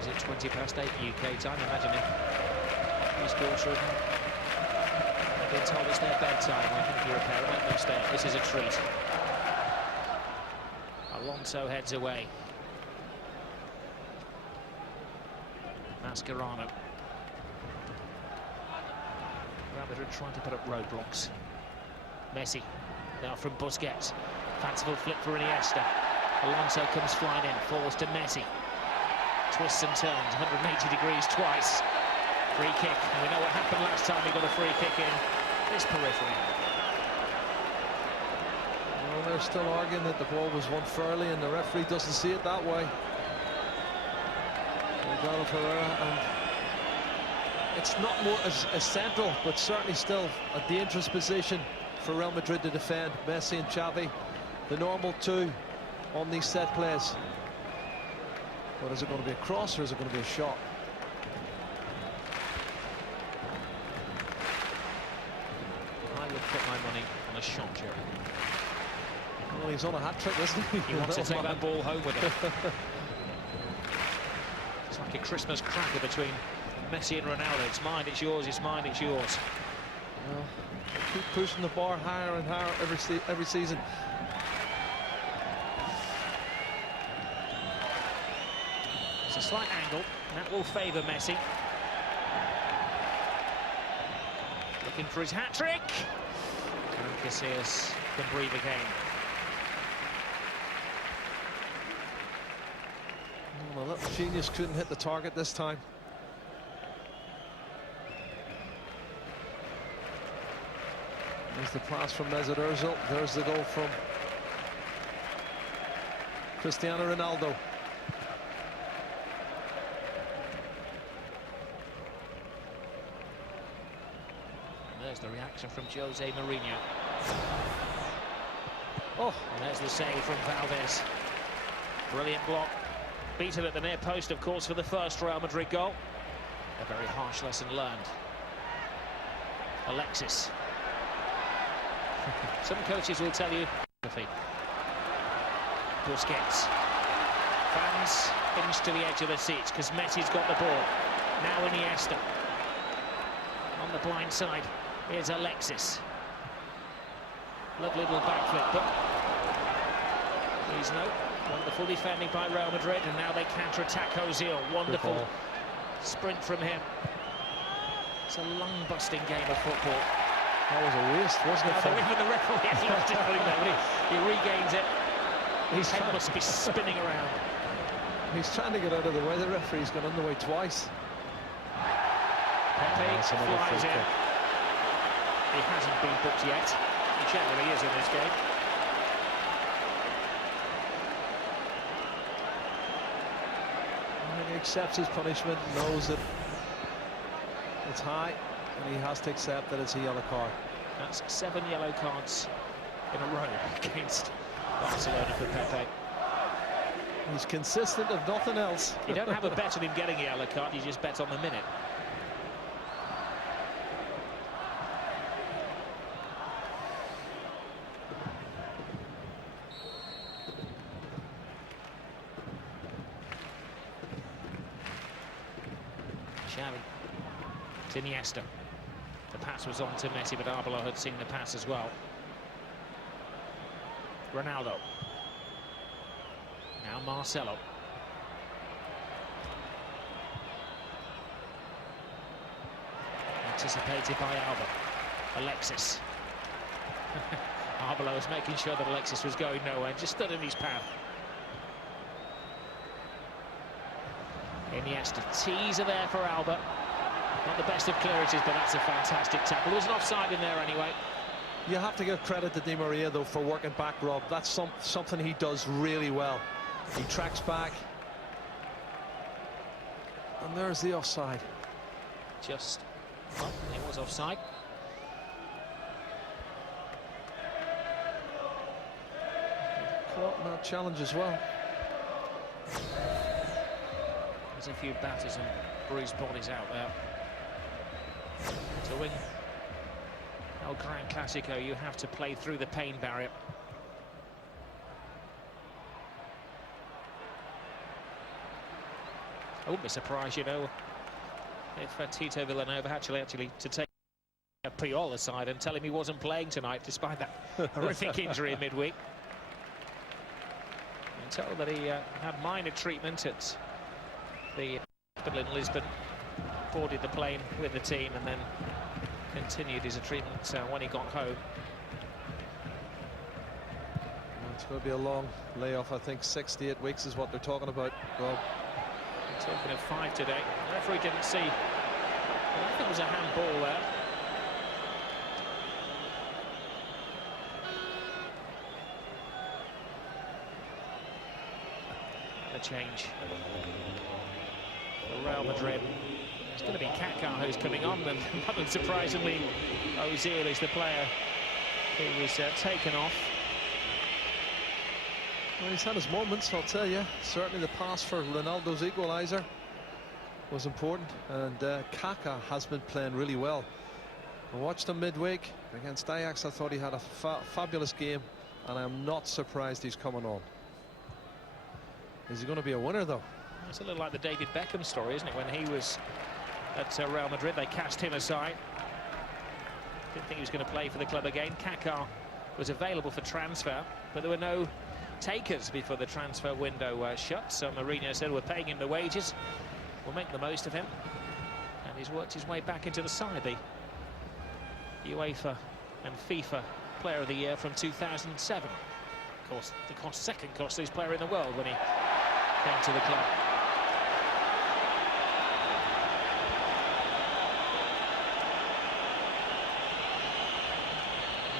Is it 20 past 8 UK time? Imagining these children being told it's their bedtime. I think you're a parent, let them stay. This is a treat. Alonso heads away. Mascherano. Real Madrid trying to put up roadblocks. Messi now from Busquets. Fanciful flick for Iniesta. Alonso comes flying in, falls to Messi. Twists and turns, 180 degrees twice. Free kick, and we know what happened last time he got a free kick in this periphery. Well, they're still arguing that the ball was won fairly, and the referee doesn't see it that way. And it's not more as central, but certainly still a dangerous position for Real Madrid to defend. Messi and Xavi, the normal two on these set plays. But is it going to be a cross or is it going to be a shot? I would put my money on a shot, Jerry. Well, he's on a hat-trick, isn't he? He wants to take that ball home with him. It's like a Christmas cracker between Messi and Ronaldo. It's mine, it's yours, it's mine, it's yours. Well, they keep pushing the bar higher and higher every season. It's a slight angle, and that will favour Messi. Looking for his hat-trick. And Casillas can breathe again. Well, the little genius couldn't hit the target this time. There's the pass from Mesut Ozil. There's the goal from Cristiano Ronaldo. There's the reaction from Jose Mourinho. Oh, and there's the save from Valdez. Brilliant block. Beaten at the near post, of course, for the first Real Madrid goal. A very harsh lesson learned. Alexis. Some coaches will tell you. Busquets. Fans inch to the edge of their seats because Messi's got the ball. Now Iniesta. On the blind side. Here's Alexis. Lovely little backflip, but please note, wonderful defending by Real Madrid, and now they counter-attack Ozil. Wonderful sprint from him. It's a lung-busting game of football. That was a waste, wasn't it? Even the referee, he was just putting there, he regains it. His head must be spinning around. He's trying to get out of the way. The referee's gone on the way twice. Pepe flies in. He hasn't been booked yet. He generally is in this game. He accepts his punishment, knows that it's high, and he has to accept that it's a yellow card. That's 7 yellow cards in a row against Barcelona for Pepe. He's consistent if nothing else. You don't have a bet on him getting a yellow card, you just bet on the minute. Xavi to Iniesta. The pass was on to Messi, but Arbeloa had seen the pass as well. Ronaldo. Now Marcelo. Anticipated by Alba. Alexis. Arbeloa was making sure that Alexis was going nowhere, just stood in his path. Iniesta, teaser there for Alba. Not the best of clearances, but that's a fantastic tackle. There's an offside in there anyway. You have to give credit to Di Maria, though, for working back, Rob. That's something he does really well. He tracks back. And there's the offside. Just, well, it was offside. Caught in that challenge as well. There's a few batters and bruised bodies out there. To win El Gran Clasico, you have to play through the pain barrier. I wouldn't be surprised, you know, if Tito Villanova actually to take Puyol aside and tell him he wasn't playing tonight despite that horrific injury in midweek. And told that he had minor treatment at the hospital in Lisbon, boarded the plane with the team and then continued his treatment when he got home. It's going to be a long layoff. I think 68 weeks is what they're talking about, Rob. Talking of 5 today. The referee didn't see. I think it was a handball there. The change for Real Madrid. It's going to be Kaká who's coming on, and not unsurprisingly, Ozil is the player who was taken off. Well, he's had his moments, I'll tell you. Certainly the pass for Ronaldo's equaliser was important, and Kaká has been playing really well. I watched him midweek against Ajax. I thought he had a fabulous game, and I'm not surprised he's coming on. Is he going to be a winner, though? It's a little like the David Beckham story, isn't it? When he was at Real Madrid, they cast him aside. Didn't think he was going to play for the club again. Kaká was available for transfer, but there were no takers before the transfer window shut. So Mourinho said, we're paying him the wages, we'll make the most of him, and he's worked his way back into the side. The UEFA and FIFA Player of the Year from 2007. Of course, the second costliest player in the world when he came to the club.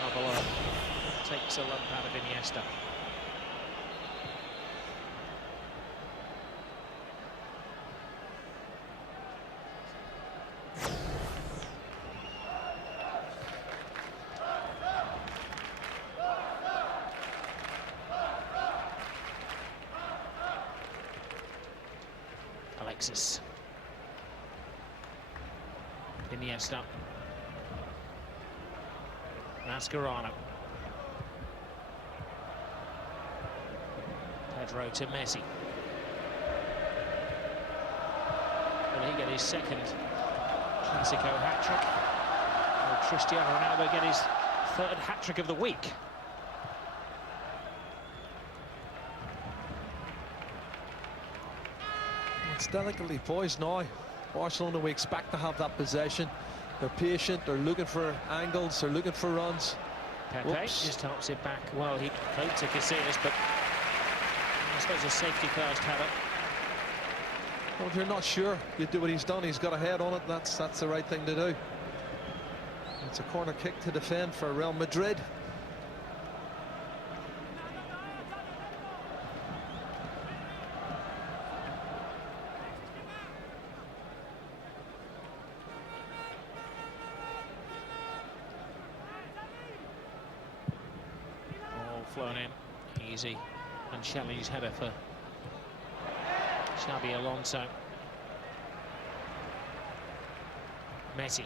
Arbeloa takes a lump out of Iniesta. Alexis. Iniesta. Mascherano. Pedro to Messi. Will he get his second Clasico hat-trick? Will Cristiano Ronaldo get his third hat-trick of the week? It's delicately poised now. Barcelona, we expect to have that possession. They're patient, they're looking for angles, they're looking for runs. Pepe just helps it back. Well, he played to Casillas, but I suppose a safety first had it. Well, if you're not sure, you do what he's done. He's got a head on it. That's the right thing to do. It's a corner kick to defend for Real Madrid. Flown in easy and challenged header for Xabi Alonso. Messi.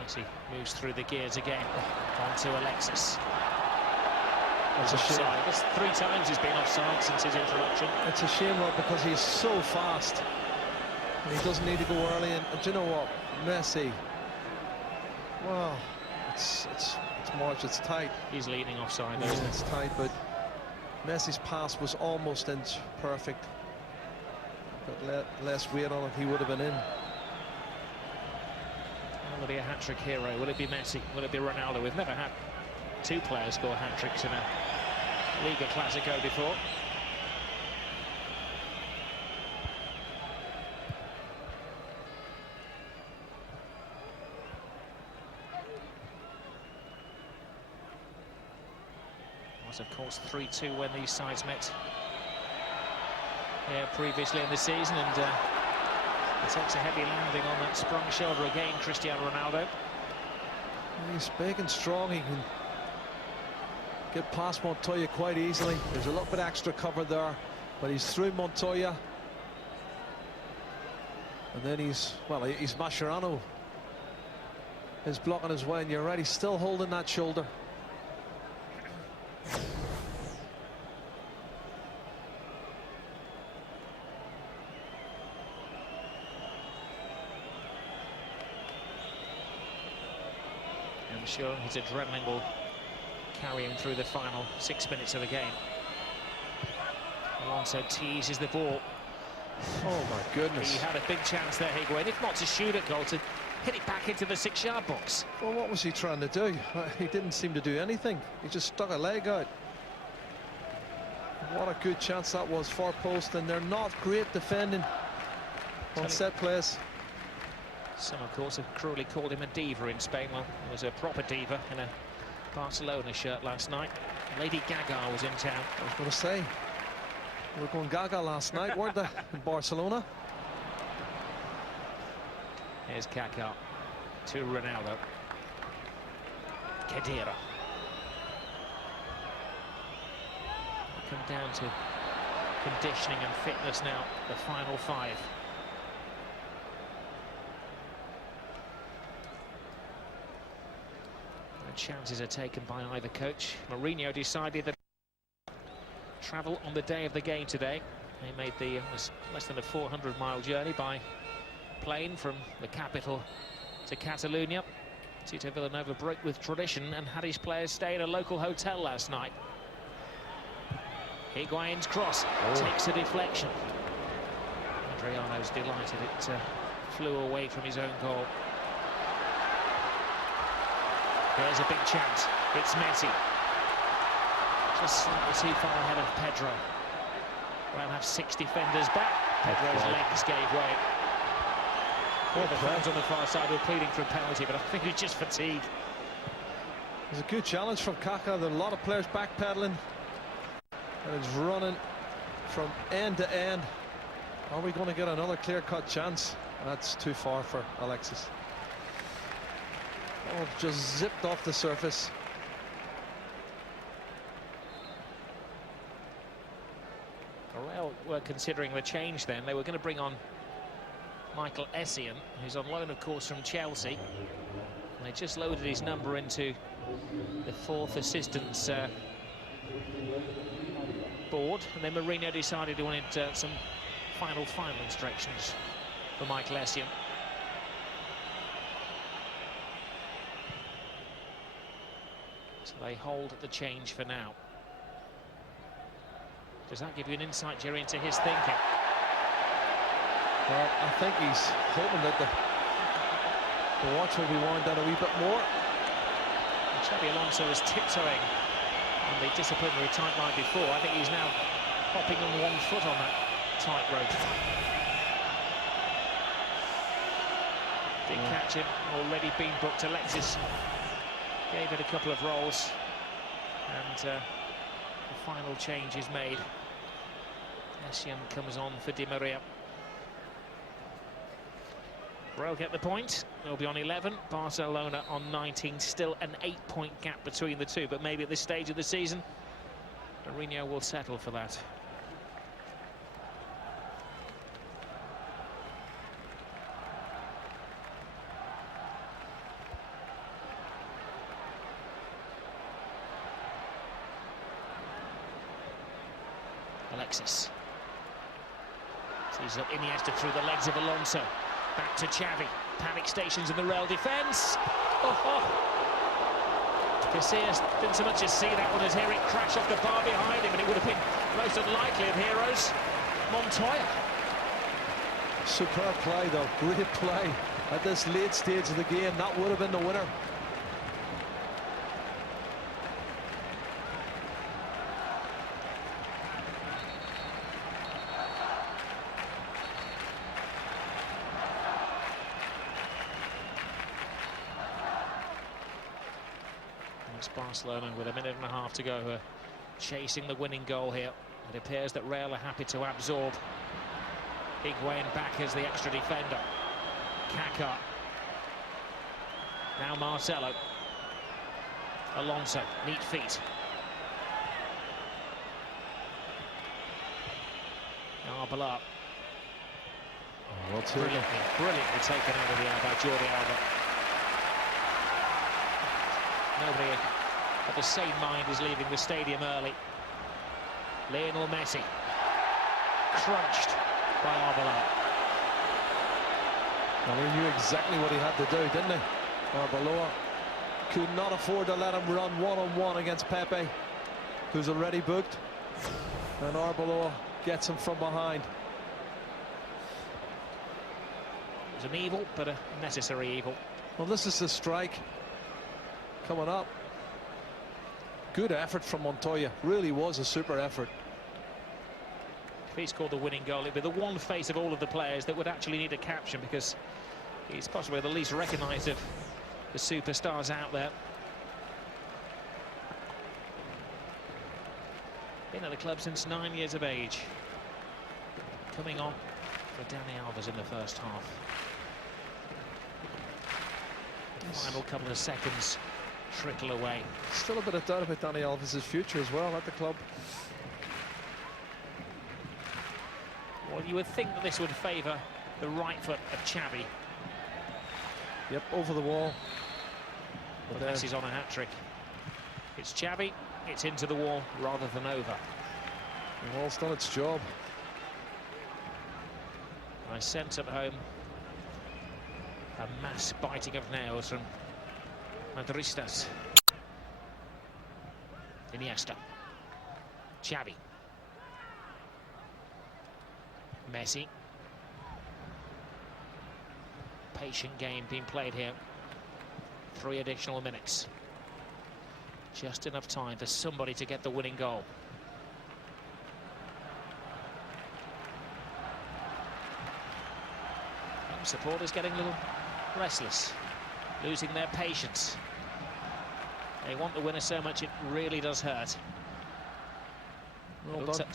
Messi moves through the gears again. Onto Alexis. It's a shame. It's 3 times he's been offside since his introduction. It's a shame, Rob, because he's so fast. And he doesn't need to go early. And do you know what? Messi. Wow. it's March, it's tight. He's leaning offside, Yeah, isn't it? it's tight, but Messi's pass was almost inch perfect. But less weight on it, he would have been in. Will it be a hat-trick hero? Will it be Messi? Will it be Ronaldo? We've never had two players score hat-tricks in a Liga Clasico before. Was of course 3-2 when these sides met previously in the season, and he takes a heavy landing on that sprung shoulder again, Cristiano Ronaldo. He's big and strong. He can get past Montoya quite easily. There's a little bit extra cover there, but he's through Montoya. And then he's Mascherano is blocking his way, and you're right, he's still holding that shoulder. I'm sure his adrenaline will carry him through the final 6 minutes of the game. Alonso teases the ball. Oh my goodness. He had a big chance there, Higuain, if not to shoot at goal, to hit it back into the 6-yard box. Well, what was he trying to do? He didn't seem to do anything. He just stuck a leg out. What a good chance that was, far post, and they're not great defending on set plays. Some, of course, have cruelly called him a diva in Spain. Well, he was a proper diva in a Barcelona shirt last night. Lady Gaga was in town. I was going to say, we were going Gaga last night, weren't they, in Barcelona? Here's Kaká to Ronaldo. Khedira. Come down to conditioning and fitness now, the final 5. Chances are taken by either coach. Mourinho decided that travel on the day of the game today. They made the less than a 400-mile journey by plane from the capital to Catalonia. Tito Villanova broke with tradition and had his players stay in a local hotel last night. Higuain's cross takes a deflection. Adriano's delighted it flew away from his own goal. There's a big chance. It's Messi. Just slightly too far ahead of Pedro. We'll have 6 defenders back. Pedro's legs gave way. The fans on the far side were pleading for a penalty, but I think he was just fatigued. It was a good challenge from Kaká. There are a lot of players backpedaling. And it's running from end to end. Are we going to get another clear-cut chance? That's too far for Alexis. Oh, just zipped off the surface. Well, we're considering the change then. They were going to bring on Michael Essien, who's on loan, of course, from Chelsea. And they just loaded his number into the 4th assistant's board. And then Mourinho decided he wanted some final instructions for Michael Essien. So they hold the change for now. Does that give you an insight, Jerry, into his thinking? Well, I think he's hoping that the watch will be wound down a wee bit more. Xabi Alonso was tiptoeing on the disciplinary tight line before. I think he's now hopping on 1 foot on that tightrope. Did catch him, already been booked. Alexis gave it a couple of rolls, and the final change is made. Essien comes on for Di Maria. Real get the point. They'll be on 11. Barcelona on 19. Still an 8-point gap between the two, but maybe at this stage of the season, Mourinho will settle for that. Alexis. Sees up Iniesta through the legs of Alonso. Back to Xavi. Panic stations in the Real defence. Casillas didn't so much as see that one as hear it crash off the bar behind him, and it would have been most unlikely of heroes. Montoya. Superb play, though. Great play at this late stage of the game. That would have been the winner. It's Barcelona with a minute and a half to go, who are chasing the winning goal here. It appears that Real are happy to absorb. Higuain back as the extra defender. Kaká. Now Marcelo. Alonso, neat feet. Arbeloa. Well, Brilliantly taken out of the air by Jordi Alba. Nobody of the same mind is leaving the stadium early. Lionel Messi. Crunched by Arbeloa. Well, he knew exactly what he had to do, didn't he? Arbeloa could not afford to let him run one-on-one against Pepe, who's already booked. And Arbeloa gets him from behind. It was an evil, but a necessary evil. Well, this is the strike coming up. Good effort from Montoya. Really was a super effort. If he scored the winning goal, it'd be the one face of all of the players that would actually need a caption, because he's possibly the least recognised of the superstars out there. Been at the club since 9 years of age. Coming on for Dani Alves in the first half. Final couple of seconds trickle away. Still a bit of doubt about Dani Alves' future as well at the club. Well, you would think that this would favour the right foot of Xavi. Yep, over the wall. But Messi's on a hat-trick. It's Xavi, it's into the wall rather than over. The wall's done its job. I sense at home a mass biting of nails from Madristas. Iniesta. Xavi. Messi. Patient game being played here. 3 additional minutes. Just enough time for somebody to get the winning goal. Home supporters getting a little restless, losing their patience. They want the winner so much it really does hurt. Well done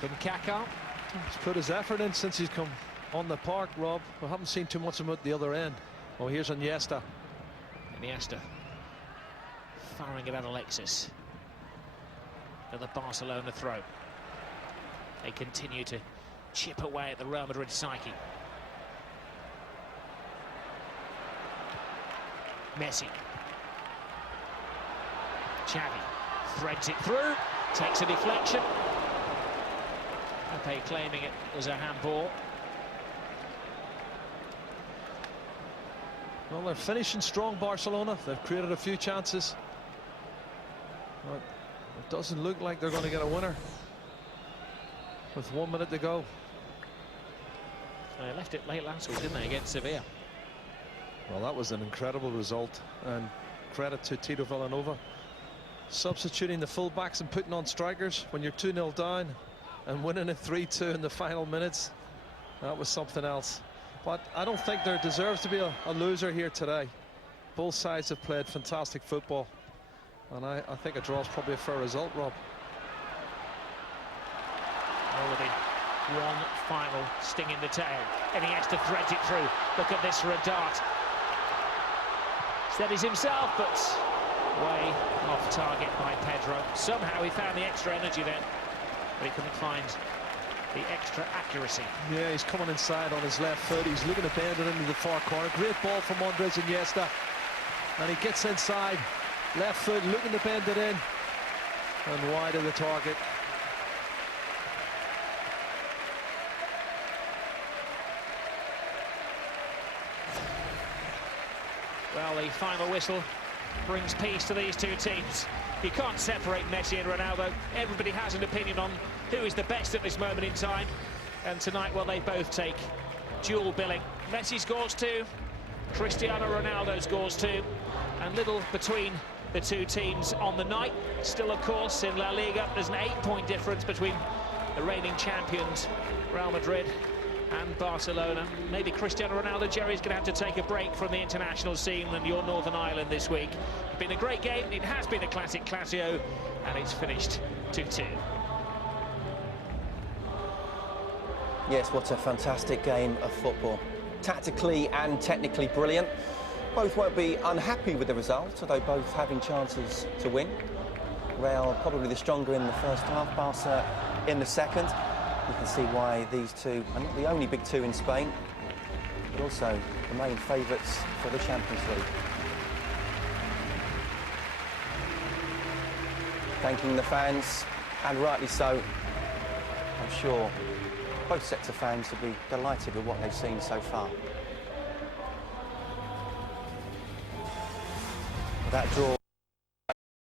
from Kaká. He's put his effort in since he's come on the park, Rob. We haven't seen too much of him at the other end. Oh, here's Iniesta. Iniesta firing it at Alexis. At the Barcelona throw. They continue to chip away at the Real Madrid psyche. Messi. Xavi threads it through, takes a deflection. Pepe claiming it was a handball. Well, they're finishing strong, Barcelona. They've created a few chances. But it doesn't look like they're going to get a winner with 1 minute to go. They left it late last week, didn't they, against Sevilla? Well, that was an incredible result, and credit to Tito Villanova. Substituting the fullbacks and putting on strikers when you're 2-0 down and winning it 3-2 in the final minutes. That was something else. But I don't think there deserves to be a loser here today. Both sides have played fantastic football, and I think a draw is probably a fair result, Rob. Already one final sting in the tail. Iniesta threads it through. Look at this for a dart. Steadies himself, but way off target by Pedro. Somehow he found the extra energy then, but he couldn't find the extra accuracy. Yeah, he's coming inside on his left foot. He's looking to bend it into the far corner. Great ball from Andres Iniesta. And he gets inside, left foot, looking to bend it in. And wide of the target. Well, the final whistle brings peace to these two teams. You can't separate Messi and Ronaldo. Everybody has an opinion on who is the best at this moment in time. And tonight, well, they both take dual billing. Messi scores 2, Cristiano Ronaldo scores 2, and little between the two teams on the night. Still, of course, in La Liga, there's an 8-point difference between the reigning champions, Real Madrid, and Barcelona. Maybe Cristiano Ronaldo, Jerry's going to have to take a break from the international scene and your Northern Ireland this week. It's been a great game. It has been a classic Classio, and it's finished 2-2. Yes, what a fantastic game of football. Tactically and technically brilliant. Both won't be unhappy with the result, although both having chances to win. Real probably the stronger in the first half, Barca in the second. You can see why these two are not the only big two in Spain, but also the main favourites for the Champions League. Thanking the fans, and rightly so. I'm sure both sets of fans will be delighted with what they've seen so far. That draw